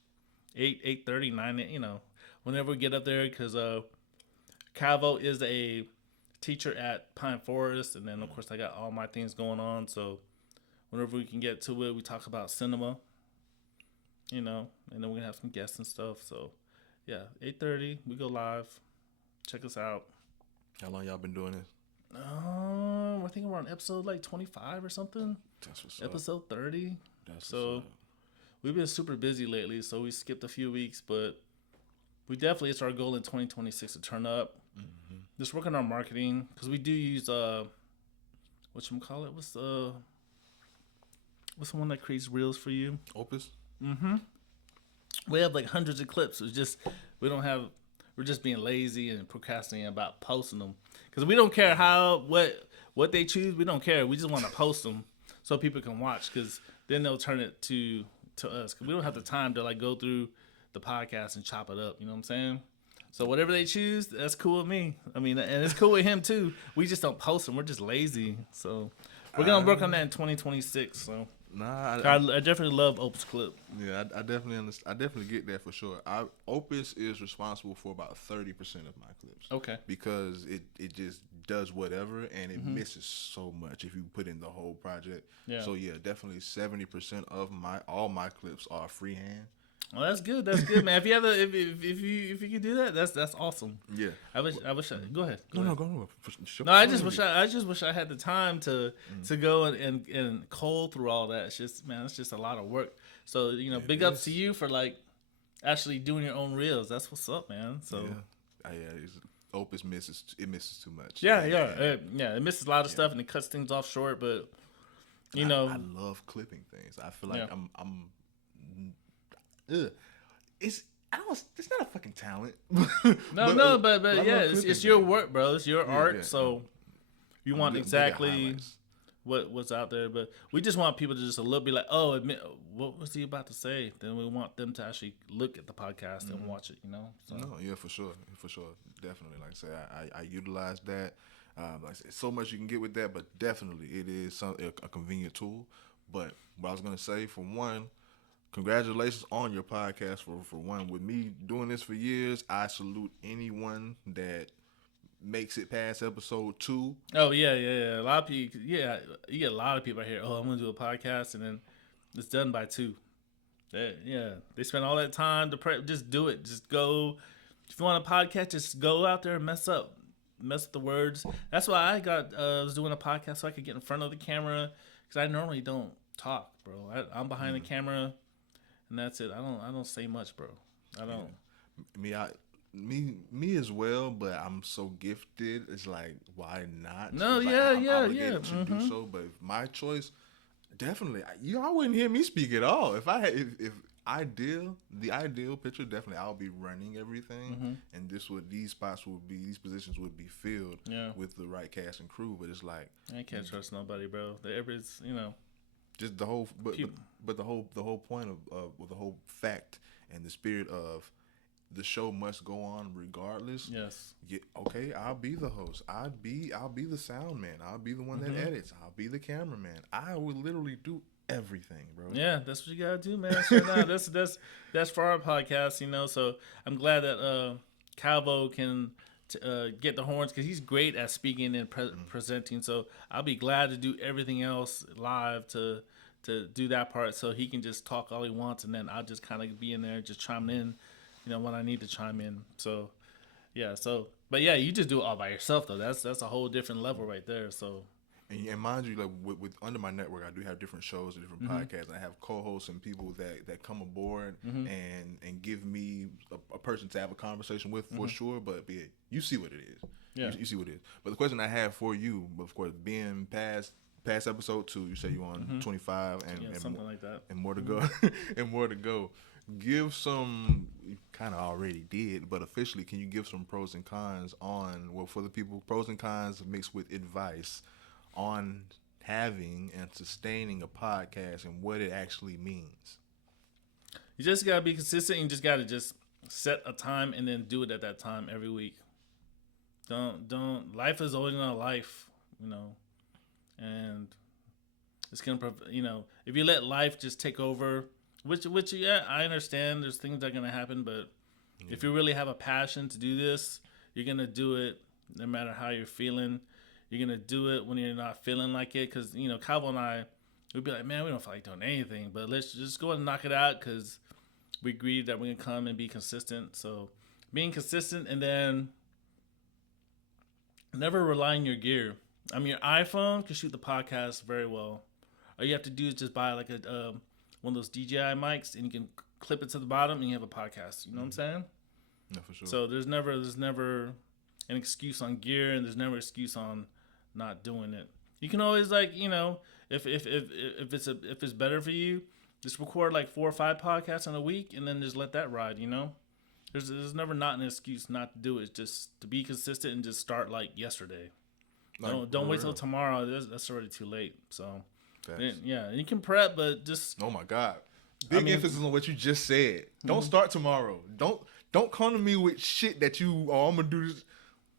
8:30, 9, whenever we get up there, because Cavo is a teacher at Pine Forest, and then of course I got all my things going on. So whenever we can get to it, we talk about cinema, and then we're gonna have some guests and stuff. So yeah, 8:30 we go live. Check us out. How long y'all been doing this? I think we're on episode like 25 or something. That's what's episode up. 30. That's so what's up. We've been super busy lately, so we skipped a few weeks, but we definitely, it's our goal in 2026 to turn up. Just work on our marketing, because we do use whatchamacallit? What's the one that creates reels for you? Opus. We have like hundreds of clips. It's just we don't have. We're just being lazy and procrastinating about posting them because we don't care how what they choose. We don't care. We just want to post them so people can watch because then they'll turn it to us. Cause we don't have the time to like go through the podcast and chop it up. You know what I'm saying? So whatever they choose, that's cool with me. I mean, and it's cool with him too. We just don't post them. We're just lazy. So we're gonna work on that in 2026. So Nah, I definitely love Opus Clip. yeah, I definitely understand. I definitely get that for sure. Opus is responsible for about 30% of my clips. Okay. Because it just does whatever and it misses so much if you put in the whole project. Yeah. So yeah, definitely 70% of all my clips are freehand. Well, that's good. That's good, man. If you ever, if you can do that, that's awesome. Yeah. I wish. Go ahead. Go on. Sure. No, I just wish I had the time to go and cull through all that. It's just, man, it's just a lot of work. So big ups to you for like actually doing your own reels. That's what's up, man. So Opus misses too much. Yeah. It misses a lot of stuff and it cuts things off short. But I love clipping things. I feel like it's not a fucking talent. but yeah, it's your work, bro. It's your art. So you want exactly what's out there, but we just want people to just a little be like, oh, what was he about to say? Then we want them to actually look at the podcast and watch it. So. No, yeah, for sure, definitely. Like I say, I utilize that. Like I said, so much you can get with that, but definitely it is a convenient tool. But what I was gonna say, for one, congratulations on your podcast. For one, with me doing this for years, I salute anyone that makes it past episode 2. Oh yeah. A lot of people, you get a lot of people out here. Oh, I'm gonna do a podcast, and then it's done by 2. They spend all that time to prep. Just do it. Just go. If you want a podcast, just go out there and mess up the words. That's why I was doing a podcast so I could get in front of the camera because I normally don't talk, bro. I'm behind the camera, and that's it. I don't say much, bro. I don't. Me as well, but I'm so gifted. It's like, why not? No, it's I'm obligated to do so. But if my choice, definitely, I wouldn't hear me speak at all. If the ideal picture, definitely, I'll be running everything, and these positions would be filled with the right cast and crew. But it's like, I can't trust nobody, bro. Everybody's, just the whole, but the whole point of the whole fact and the spirit of the show must go on regardless. Yes. Yeah, okay, I'll be the host. I'll be the sound man. I'll be the one that edits. I'll be the cameraman. I will literally do everything, bro. Yeah, that's what you gotta do, man. So now that's for our podcast, So I'm glad that Calvo can get the horns because he's great at speaking and presenting. So I'll be glad to do everything else live to do that part, so he can just talk all he wants, and then I'll just kind of be in there just chiming in. When I need to chime in. So, yeah. But yeah, you just do it all by yourself though. That's a whole different level right there. So, and mind you, like with under my network, I do have different shows and different podcasts. I have co-hosts and people that come aboard and give me a person to have a conversation with for sure. But you see what it is. Yeah, you see what it is. But the question I have for you, of course, being past episode 2, you say you on 25 and something like that, and more to go, and more to go. Give some, you kind of already did, but officially, can you give some pros and cons for the people, pros and cons mixed with advice on having and sustaining a podcast and what it actually means? You just got to be consistent. You just got to just set a time and then do it at that time every week. Don't, life is always not life, and it's going to, if you let life just take over, Which I understand. There's things that are gonna happen, but if you really have a passion to do this, you're gonna do it no matter how you're feeling. You're gonna do it when you're not feeling like it, because Calvo and I, we'd be like, man, we don't feel like doing anything, but let's just go and knock it out, because we agreed that we're gonna come and be consistent. So being consistent, and then never rely on your gear. Your iPhone can shoot the podcast very well. All you have to do is just buy like a one of those DJI mics, and you can clip it to the bottom, and you have a podcast. You know what I'm saying? No, for sure. So there's never an excuse on gear, and there's never an excuse on not doing it. You can always if it's better for you, just record like 4 or 5 podcasts in a week, and then just let that ride. There's never not an excuse not to do it. It's just to be consistent and just start like yesterday. Like, Don't for wait till real. tomorrow. That's already too late. So Facts. yeah, you can prep, but just Oh my God. I Big mean, emphasis on what you just said. Don't start tomorrow. Don't come to me with shit that I'm gonna do this.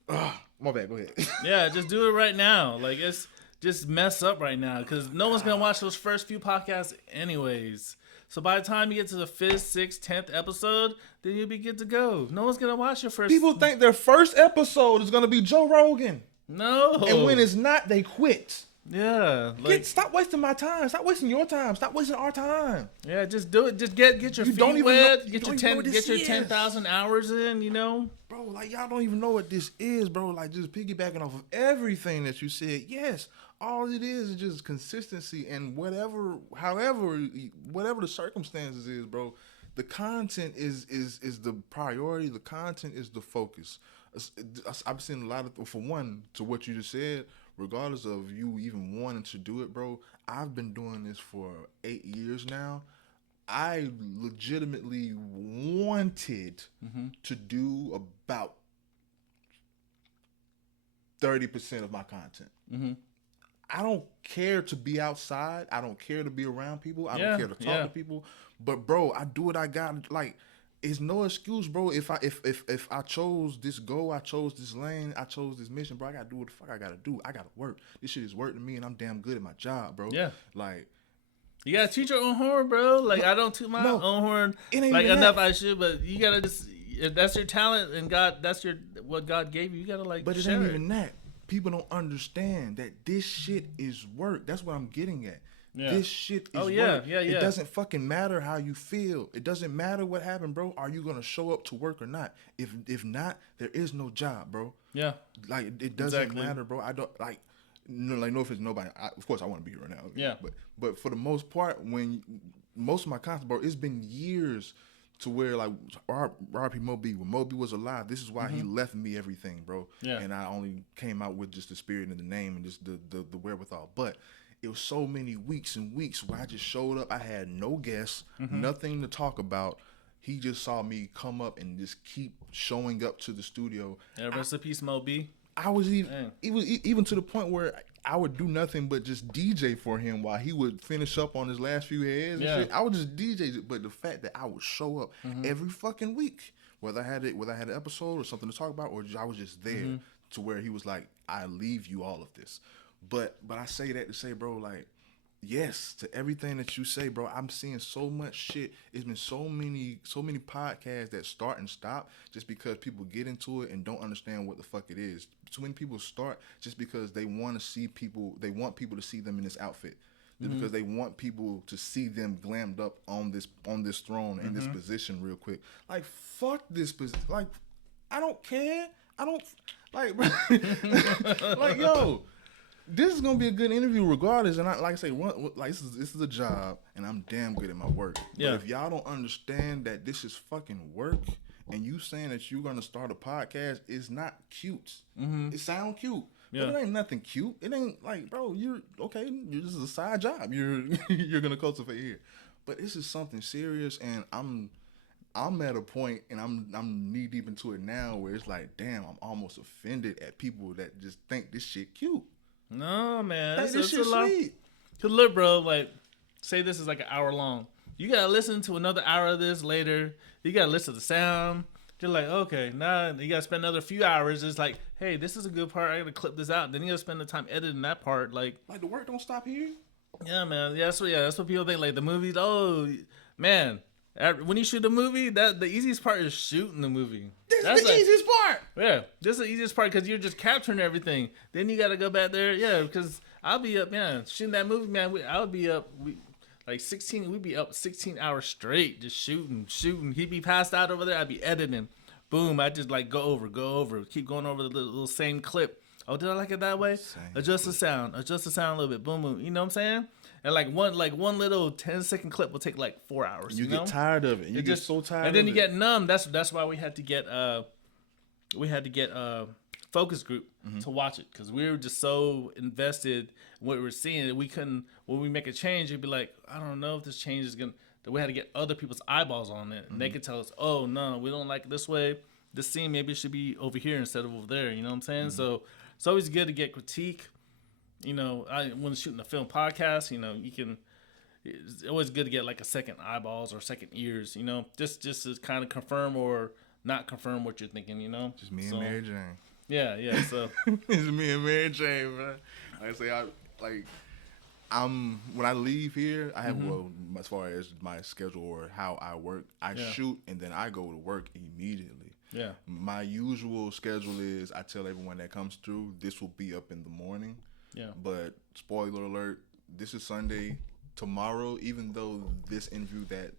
My bad. Go ahead. yeah, just do it right now. Like it's just mess up right now because no one's gonna watch those first few podcasts anyways. So by the time you get to the 5th, 6th, 10th episode, then you'll be good to go. No one's gonna watch your first. People think their first episode is gonna be Joe Rogan, No. and when it's not, they quit. Yeah, like Stop wasting my time. Stop wasting your time. Stop wasting our time. yeah, just do it. Just get your You feet don't even wet. know- Get you your don't even know what this 10,000 hours in. You know. Bro, like y'all don't even know what this is, bro. Like just piggybacking off of everything that you said. Yes, all it is just consistency and whatever the circumstances is, bro. The content is the priority. The content is the focus. I've seen a lot of, for one, to what you just said, regardless of you even wanting to do it, bro. I've been doing this for 8 years now. I legitimately wanted to do about 30% of my content. I don't care to be outside. I don't care to be around people. I don't care to talk to people. But bro, I do what I got. Like, it's no excuse, bro. If I chose this goal, I chose this lane, I chose this mission, bro. I gotta do what the fuck I gotta do. I gotta work. This shit is work to me, and I'm damn good at my job, bro. Yeah. Like. You gotta toot your own horn, bro. Like I don't toot my own horn It ain't like even enough. that. I should, but you gotta just if that's your talent and God, that's what God gave you. You gotta like. But it share ain't even that. People don't understand that this shit is work. That's what I'm getting at. Yeah. This shit is work. Yeah. It doesn't fucking matter how you feel. It doesn't matter what happened, bro. Are you gonna show up to work or not? If not, there is no job, bro. Yeah. Like it doesn't matter, bro. I don't like. No, like no offense, nobody. Of course, I want to be here right now. Yeah. But for the most part, when most of my content, bro, it's been years to where like R.P. Moby, when Moby was alive, this is why he left me everything, bro. Yeah. And I only came out with just the spirit and the name and just the wherewithal. But it was so many weeks and weeks where I just showed up. I had no guests, nothing to talk about. He just saw me come up and just keep showing up to the studio. Yeah, rest in peace, Moby. I was even to the point where I would do nothing but just DJ for him while he would finish up on his last few heads and shit. I would just DJ, but the fact that I would show up every fucking week, whether I had an episode or something to talk about, or I was just there to where he was like, "I leave you all of this." But I say that to say, bro, like, yes, to everything that you say, bro. I'm seeing so much shit. It's been so many podcasts that start and stop just because people get into it and don't understand what the fuck it is. Too many people start just because they want to see people. They want people to see them in this outfit. Just because they want people to see them glammed up on this throne in this position real quick. Like, fuck this position. Like, I don't care. I don't like, bro. Like, yo. This is gonna be a good interview regardless, and like I say, this is a job, and I'm damn good at my work. Yeah. But if y'all don't understand that this is fucking work, and you saying that you're gonna start a podcast is not cute. It sound cute, but it ain't nothing cute. It ain't like, bro, you're okay. This is a side job. You're gonna cultivate here, but this is something serious, and I'm at a point, and I'm knee deep into it now, where it's like, damn, I'm almost offended at people that just think this shit cute. No, man. Hey, this shit sweet. Cause look, bro, like, say this is like an hour long. You gotta listen to another hour of this later. You gotta listen to the sound. You're like, okay, now you gotta spend another few hours. It's like, hey, this is a good part. I gotta clip this out. Then you gotta spend the time editing that part. Like the work don't stop here. Yeah, man. Yeah, that's what people think. Like the movies. Oh, man. When you shoot a movie, the easiest part is shooting the movie. That's the easiest part. Yeah, this is the easiest part because you're just capturing everything. Then you got to go back there. Yeah, because I'll be up, man, shooting that movie, man. I would be up, like 16. We'd be up 16 hours straight, just shooting. He'd be passed out over there. I'd be editing. Boom. I just like go over, keep going over the little same clip. Oh, did I like it that way? Adjust the sound a little bit. Boom, boom. You know what I'm saying? And like one little 10-second clip will take like 4 hours. You get tired of it. You get so tired. And then you get numb. That's why we had to get focus group to watch it because we were just so invested in what we were seeing that we couldn't. When we make a change, you'd be like, I don't know if this change is gonna. that we had to get other people's eyeballs on it, and they could tell us, oh no, we don't like it this way. This scene maybe it should be over here instead of over there. You know what I'm saying? So it's always good to get critique. You know, when shooting a film podcast, you know, you can. It's always good to get like a second eyeballs or second ears. You know, just to kind of confirm or not confirm what you're thinking. You know, Just me and Mary Jane. Yeah. So It's me and Mary Jane, man. Like I say, when I leave here, I have well, as far as my schedule or how I work, I shoot and then I go to work immediately. yeah. My usual schedule is I tell everyone that comes through this will be up in the morning. Yeah. But spoiler alert, this is Sunday. Tomorrow, even though this interview that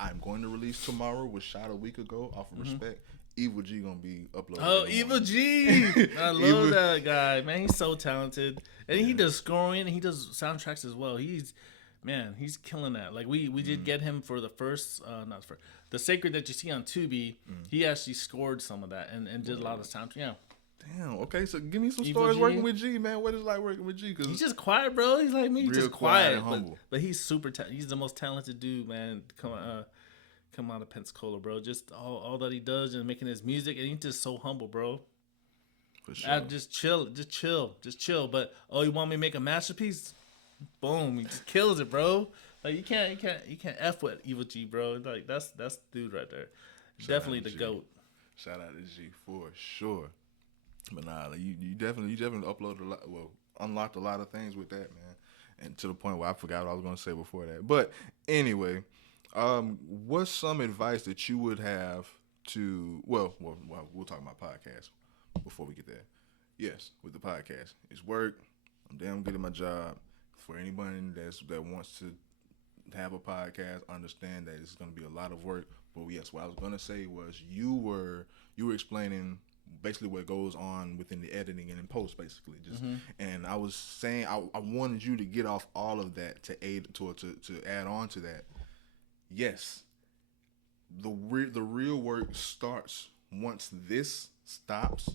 I'm going to release tomorrow was shot a week ago, off of respect, Evil G gonna be uploaded. Oh, Evil G! I love that guy, man. He's so talented, and he does scoring and he does soundtracks as well. He's killing that. Like we did get him for the first, not for the Sacred that you see on Tubi. He actually scored some of that and did a lot of soundtrack. Yeah. Damn. Okay, so give me some Evil stories G. working with G, man. What is it like working with G? Cause He's just quiet, bro. He's like me. He's Real just quiet quiet, and humble. but he's super. He's the most talented dude, man. Come out of Pensacola, bro. Just all that he does and making his music, and he's just so humble, bro. for sure. Just chill. But you want me to make a masterpiece? Boom, he just kills it, bro. Like you can't f with Evil G, bro. Like that's the dude right there. Definitely the G. GOAT. Shout out to G for sure. But nah, like, you definitely uploaded a lot. Well, unlocked a lot of things with that, man. And to the point where I forgot what I was gonna say before that. But anyway, what's some advice that you would have to? Well, we'll talk about podcast before we get there. Yes, with the podcast, it's work. I'm damn good at my job. For anybody that wants to have a podcast, understand that it's going to be a lot of work. But yes, what I was going to say was you were explaining basically what goes on within the editing and in post, basically. And I was saying I wanted you to get off all of that to add on to that. Yes, the real work starts once this stops.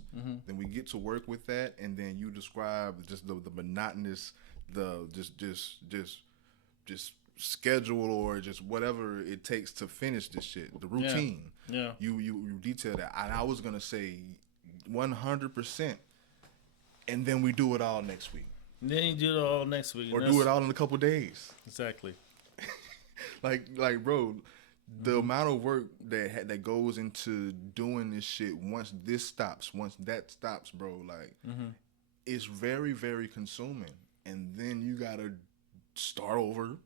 Then we get to work with that, and then you describe just the monotonous, the just schedule or just whatever it takes to finish this shit, the routine. Yeah. You detail that, and I was gonna say 100%, and then we do it all next week. Then you do it all next week, or do it all in a couple days. Exactly. like bro, the amount of work that goes into doing this shit once that stops, bro, like it's very, very consuming. And then you gotta start over,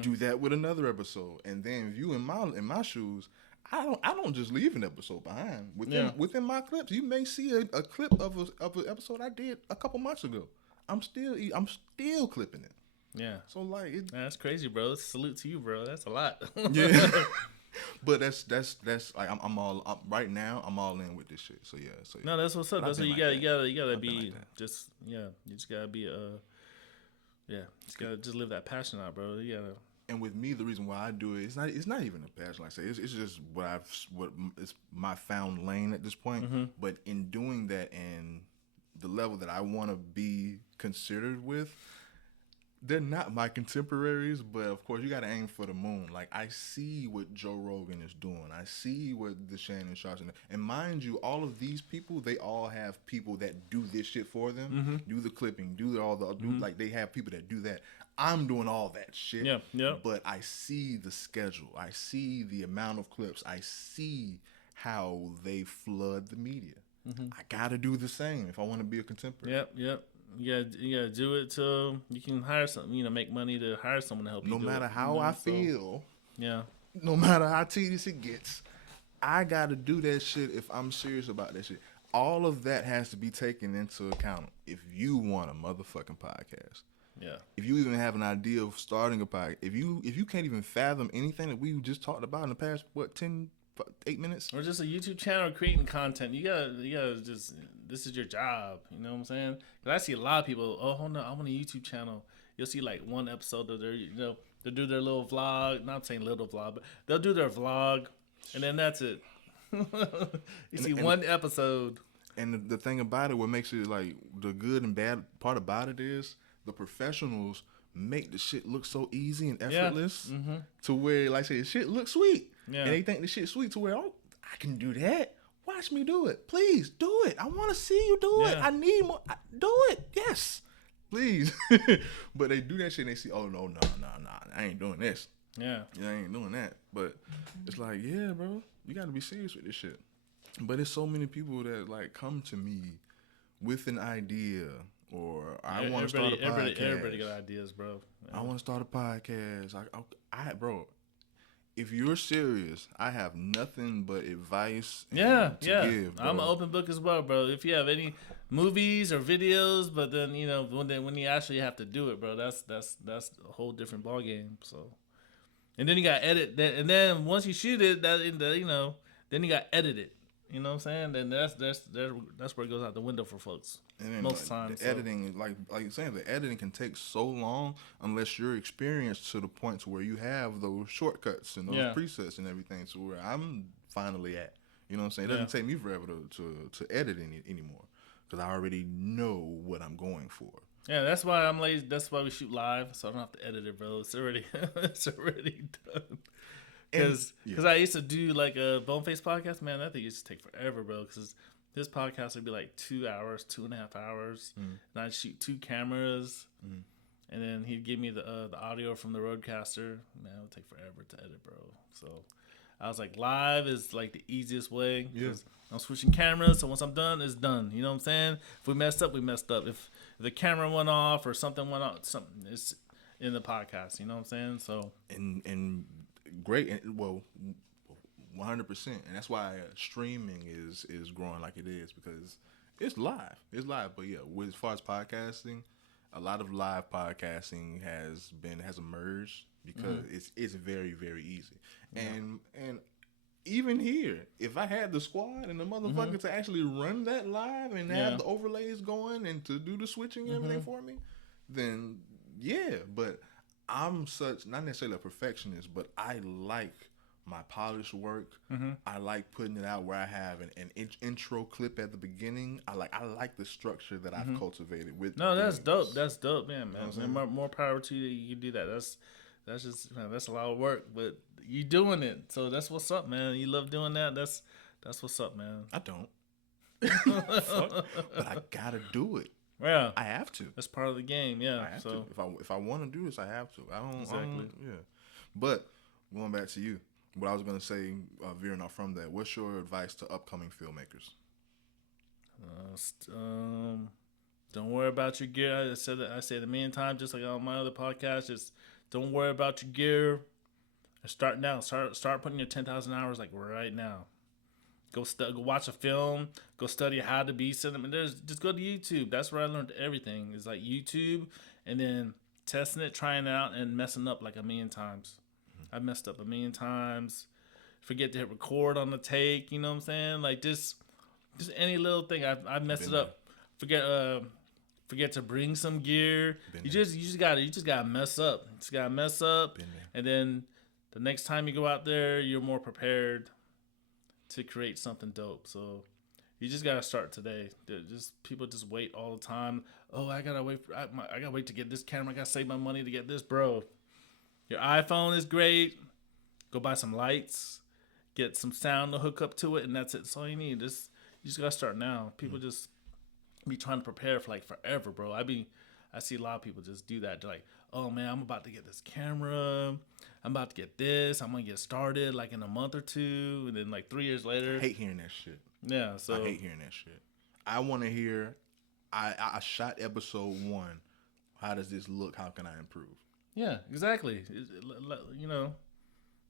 do that with another episode, and then if you in my shoes, I don't just leave an episode behind. Within my clips, you may see a clip of an episode I did a couple months ago. I'm still clipping it. Yeah. So like that's crazy, bro. Salute to you, bro. That's a lot. Yeah. But that's like I'm all right now. I'm all in with this shit. So yeah. No, that's what's up. That's what you gotta be. Just you just gotta be just gotta just live that passion out, bro. You gotta. And with me, the reason why I do it, it's not even a passion. Like I say, it's just what it's my found lane at this point. But in doing that and the level that I want to be considered with, they're not my contemporaries, but of course you got to aim for the moon. Like I see what Joe Rogan is doing. I see what the Shannon Sharps and mind you, all of these people, they all have people that do this shit for them, do the clipping, like they have people that do that. I'm doing all that shit. Yeah. But I see the schedule. I see the amount of clips. I see how they flood the media. I gotta do the same if I want to be a contemporary. Yep. You gotta do it till you can hire someone, make money to hire someone to help you. No matter how I feel. Yeah. No matter how tedious it gets, I gotta do that shit if I'm serious about that shit. All of that has to be taken into account if you want a motherfucking podcast. Yeah. If you even have an idea of starting a podcast, if you can't even fathom anything that we just talked about in the past, 8 minutes? Or just a YouTube channel creating content. You gotta just, this is your job. You know what I'm saying? Because I see a lot of people, I want a YouTube channel. You'll see like one episode of they'll do their little vlog. Not saying little vlog, but they'll do their vlog. And then that's it. You see one episode. And the thing about it, what makes it like the good and bad part about it is the professionals make the shit look so easy and Yeah. effortless Mm-hmm. to where, like I said, shit looks sweet. Yeah. And they think the shit's sweet to where, oh, I can do that. Watch me do it. Please do it. I want to see you do it. Yeah. I need more. Do it. Yes. Please. But they do that shit and they see, oh, no. I ain't doing this. Yeah. I ain't doing that. But it's like, yeah, bro, you got to be serious with this shit. But there's so many people that, like, come to me with an idea, or I want to start a podcast. Everybody got ideas, bro. I want to start a podcast. Bro, if you're serious, I have nothing but advice to give, bro. I'm an open book as well, bro. If you have any movies or videos, but then when you actually have to do it, bro, that's a whole different ball game. So, and then you got to edit that, and then once you shoot it, then you got to edit it. You know what I'm saying? Then that's where it goes out the window for folks. And then, most times, the editing, like you're saying, the editing can take so long unless you're experienced to the point to where you have those shortcuts and those presets and everything. To where I'm finally at, you know what I'm saying? It doesn't take me forever to edit anymore because I already know what I'm going for. Yeah, that's why I'm lazy. That's why we shoot live, so I don't have to edit it, bro. It's already done. Because I used to do like a Boneface podcast, man. That thing used to take forever, bro. Because this podcast would be like 2 hours, 2.5 hours, and I'd shoot 2 cameras, and then he'd give me the audio from the Rodecaster. Man, it would take forever to edit, bro. So I was like, live is like the easiest way. Yeah. I'm switching cameras, so once I'm done, it's done. You know what I'm saying? If we messed up, we messed up. If the camera went off or something went off, something is in the podcast. You know what I'm saying? So and great, and well, 100%, and that's why streaming is growing like it is, because it's live. But yeah, as far as podcasting, a lot of live podcasting has emerged because it's very, very easy. And even here, if I had the squad and the motherfucker to actually run that live and have the overlays going and to do the switching and everything for me, then yeah. But I'm not necessarily a perfectionist, but I like my polished work. I like putting it out where I have an intro clip at the beginning. I like the structure that I've cultivated with. No, that's dope. That's dope, man. More power to you. You do that. That's just, man, that's a lot of work, but you doing it. So that's what's up, man. You love doing that. That's what's up, man. I don't. Fuck, but I gotta do it. Yeah, I have to. That's part of the game. Yeah. I have to. If I want to do this, I have to. I don't. Yeah. But going back to you, what I was gonna say, veering off from that, what's your advice to upcoming filmmakers? Don't worry about your gear. I said it a million times, just like on my other podcast. Just don't worry about your gear. Start now. Start putting your 10,000 hours like right now. Go watch a film. Go study how to be cinema. Just go to YouTube. That's where I learned everything. It's like YouTube, and then testing it, trying it out, and messing up like a million times. I messed up a million times. Forget to hit record on the take. You know what I'm saying? Like just any little thing. I messed it up. Forget to bring some gear. You just gotta mess up. You just gotta mess up, and then the next time you go out there, you're more prepared to create something dope. So you just gotta start today. People just wait all the time. Oh, I gotta wait. I gotta wait to get this camera. I gotta save my money to get this, bro. Your iPhone is great. Go buy some lights, get some sound to hook up to it, and that's it. That's all you need. You just gotta start now. People just be trying to prepare for like forever, bro. I see a lot of people just do that. They're like, oh man, I'm about to get this camera. I'm about to get this. I'm gonna get started like in a month or two, and then like 3 years later. I hate hearing that shit. Yeah, so I hate hearing that shit. I want to hear. I shot episode 1. How does this look? How can I improve? Yeah, exactly.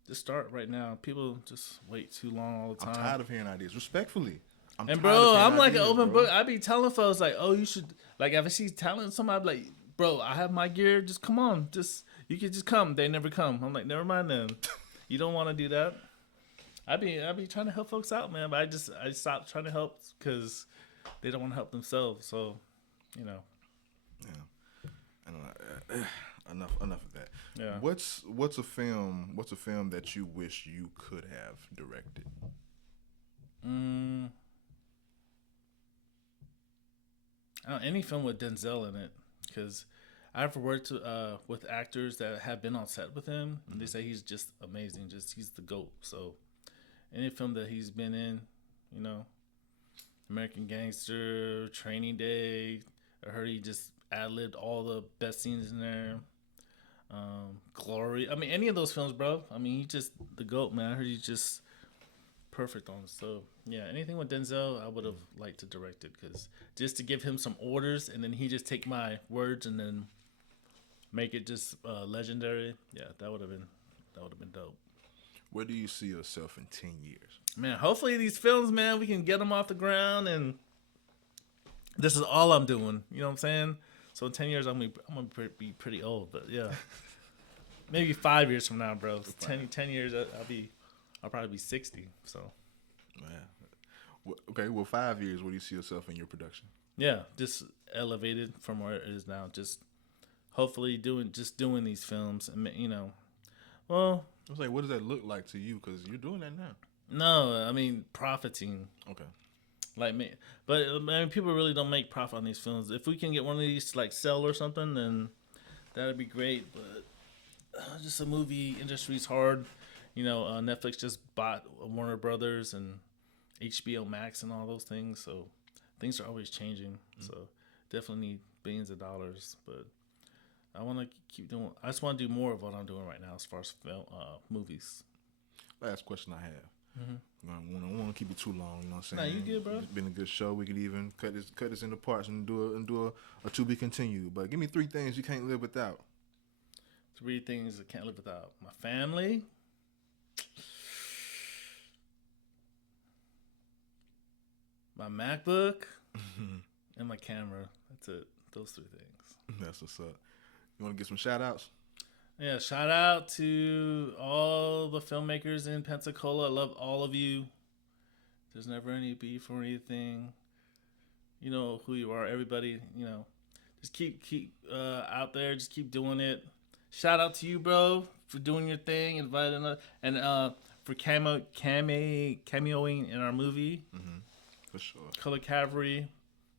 Just start right now. People just wait too long all the time. I'm tired of hearing ideas. Respectfully. I'm like an open book. I be telling folks like, oh, you should, like, if I see talent, somebody be like, bro, I have my gear. Just come on. You can just come. They never come. I'm like, never mind then. You don't want to do that. I be trying to help folks out, man. But I stopped trying to help because they don't want to help themselves. So, Yeah. Enough of that. Yeah. What's a film that you wish you could have directed? Any film with Denzel in it, because I've worked with actors that have been on set with him, and they say he's just amazing. Just he's the GOAT. So any film that he's been in, you know, American Gangster, Training Day, I heard he just ad-libbed all the best scenes in there. Glory. I mean, any of those films, bro. I mean, he's just the GOAT, man. I heard he's just perfect on. So yeah, anything with Denzel, I would have liked to direct it, because just to give him some orders and then he just take my words and then make it just legendary. Yeah, that would have been dope. Where do you see yourself in 10 years? Man, hopefully these films, man, we can get them off the ground, and this is all I'm doing. You know what I'm saying? So in 10 years, I'm gonna be pretty old, but yeah, maybe 5 years from now, bro. 10 years, I'll probably be 60. So, Man. Okay, well, 5 years, where do you see yourself in your production? yeah, just elevated from where it is now. Just hopefully doing these films, and you know, well, I was like, what does that look like to you? Because you're doing that now. no, I mean profiting. Okay. Like me, but I mean, people really don't make profit on these films. If we can get one of these to like sell or something, then that'd be great. But just the movie industry's hard. You know, Netflix just bought Warner Brothers and HBO Max and all those things, so things are always changing. So definitely need billions of dollars. But I want to keep doing. I just want to do more of what I'm doing right now as far as film, movies. Last question I have. I don't want to keep it too long. You know what I'm Nah, saying? you good, bro. It's been a good show. We could even cut this into parts and do a to be continued. But give me 3 things you can't live without. 3 things I can't live without: my family, my MacBook, and my camera. That's it. Those 3 things. That's what's up. You want to get some shout outs? Yeah, shout out to all the filmmakers in Pensacola. I love all of you. There's never any beef or anything. You know who you are, everybody. You know, just keep out there. Just keep doing it. Shout out to you, bro, for doing your thing, inviting us, and for cameoing in our movie. For sure. Color Cavalry.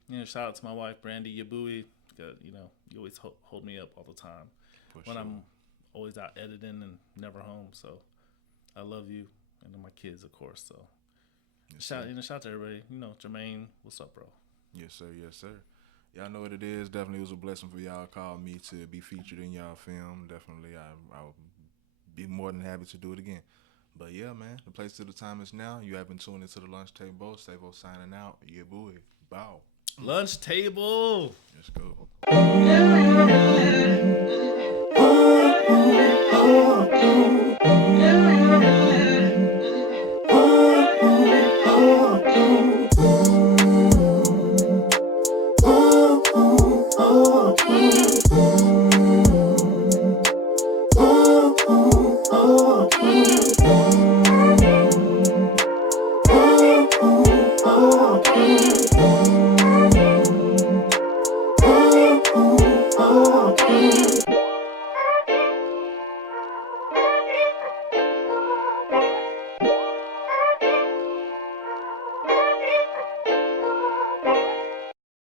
You know, shout out to my wife, Brandy YABUI. You know, you always hold me up all the time when I'm always out editing and never home. So I love you, and then my kids, of course. So shout out to everybody. You know, Jermaine, what's up, bro? Yes, sir. Yes, sir. Y'all know what it is. Definitely was a blessing for y'all. Call me to be featured in y'all film. Definitely, I'll be more than happy to do it again. But yeah, man, the place to the time is now. You have been tuned into the Lunch Table. Savo signing out. Yeah, boy. Bow. Lunch Table. Let's go.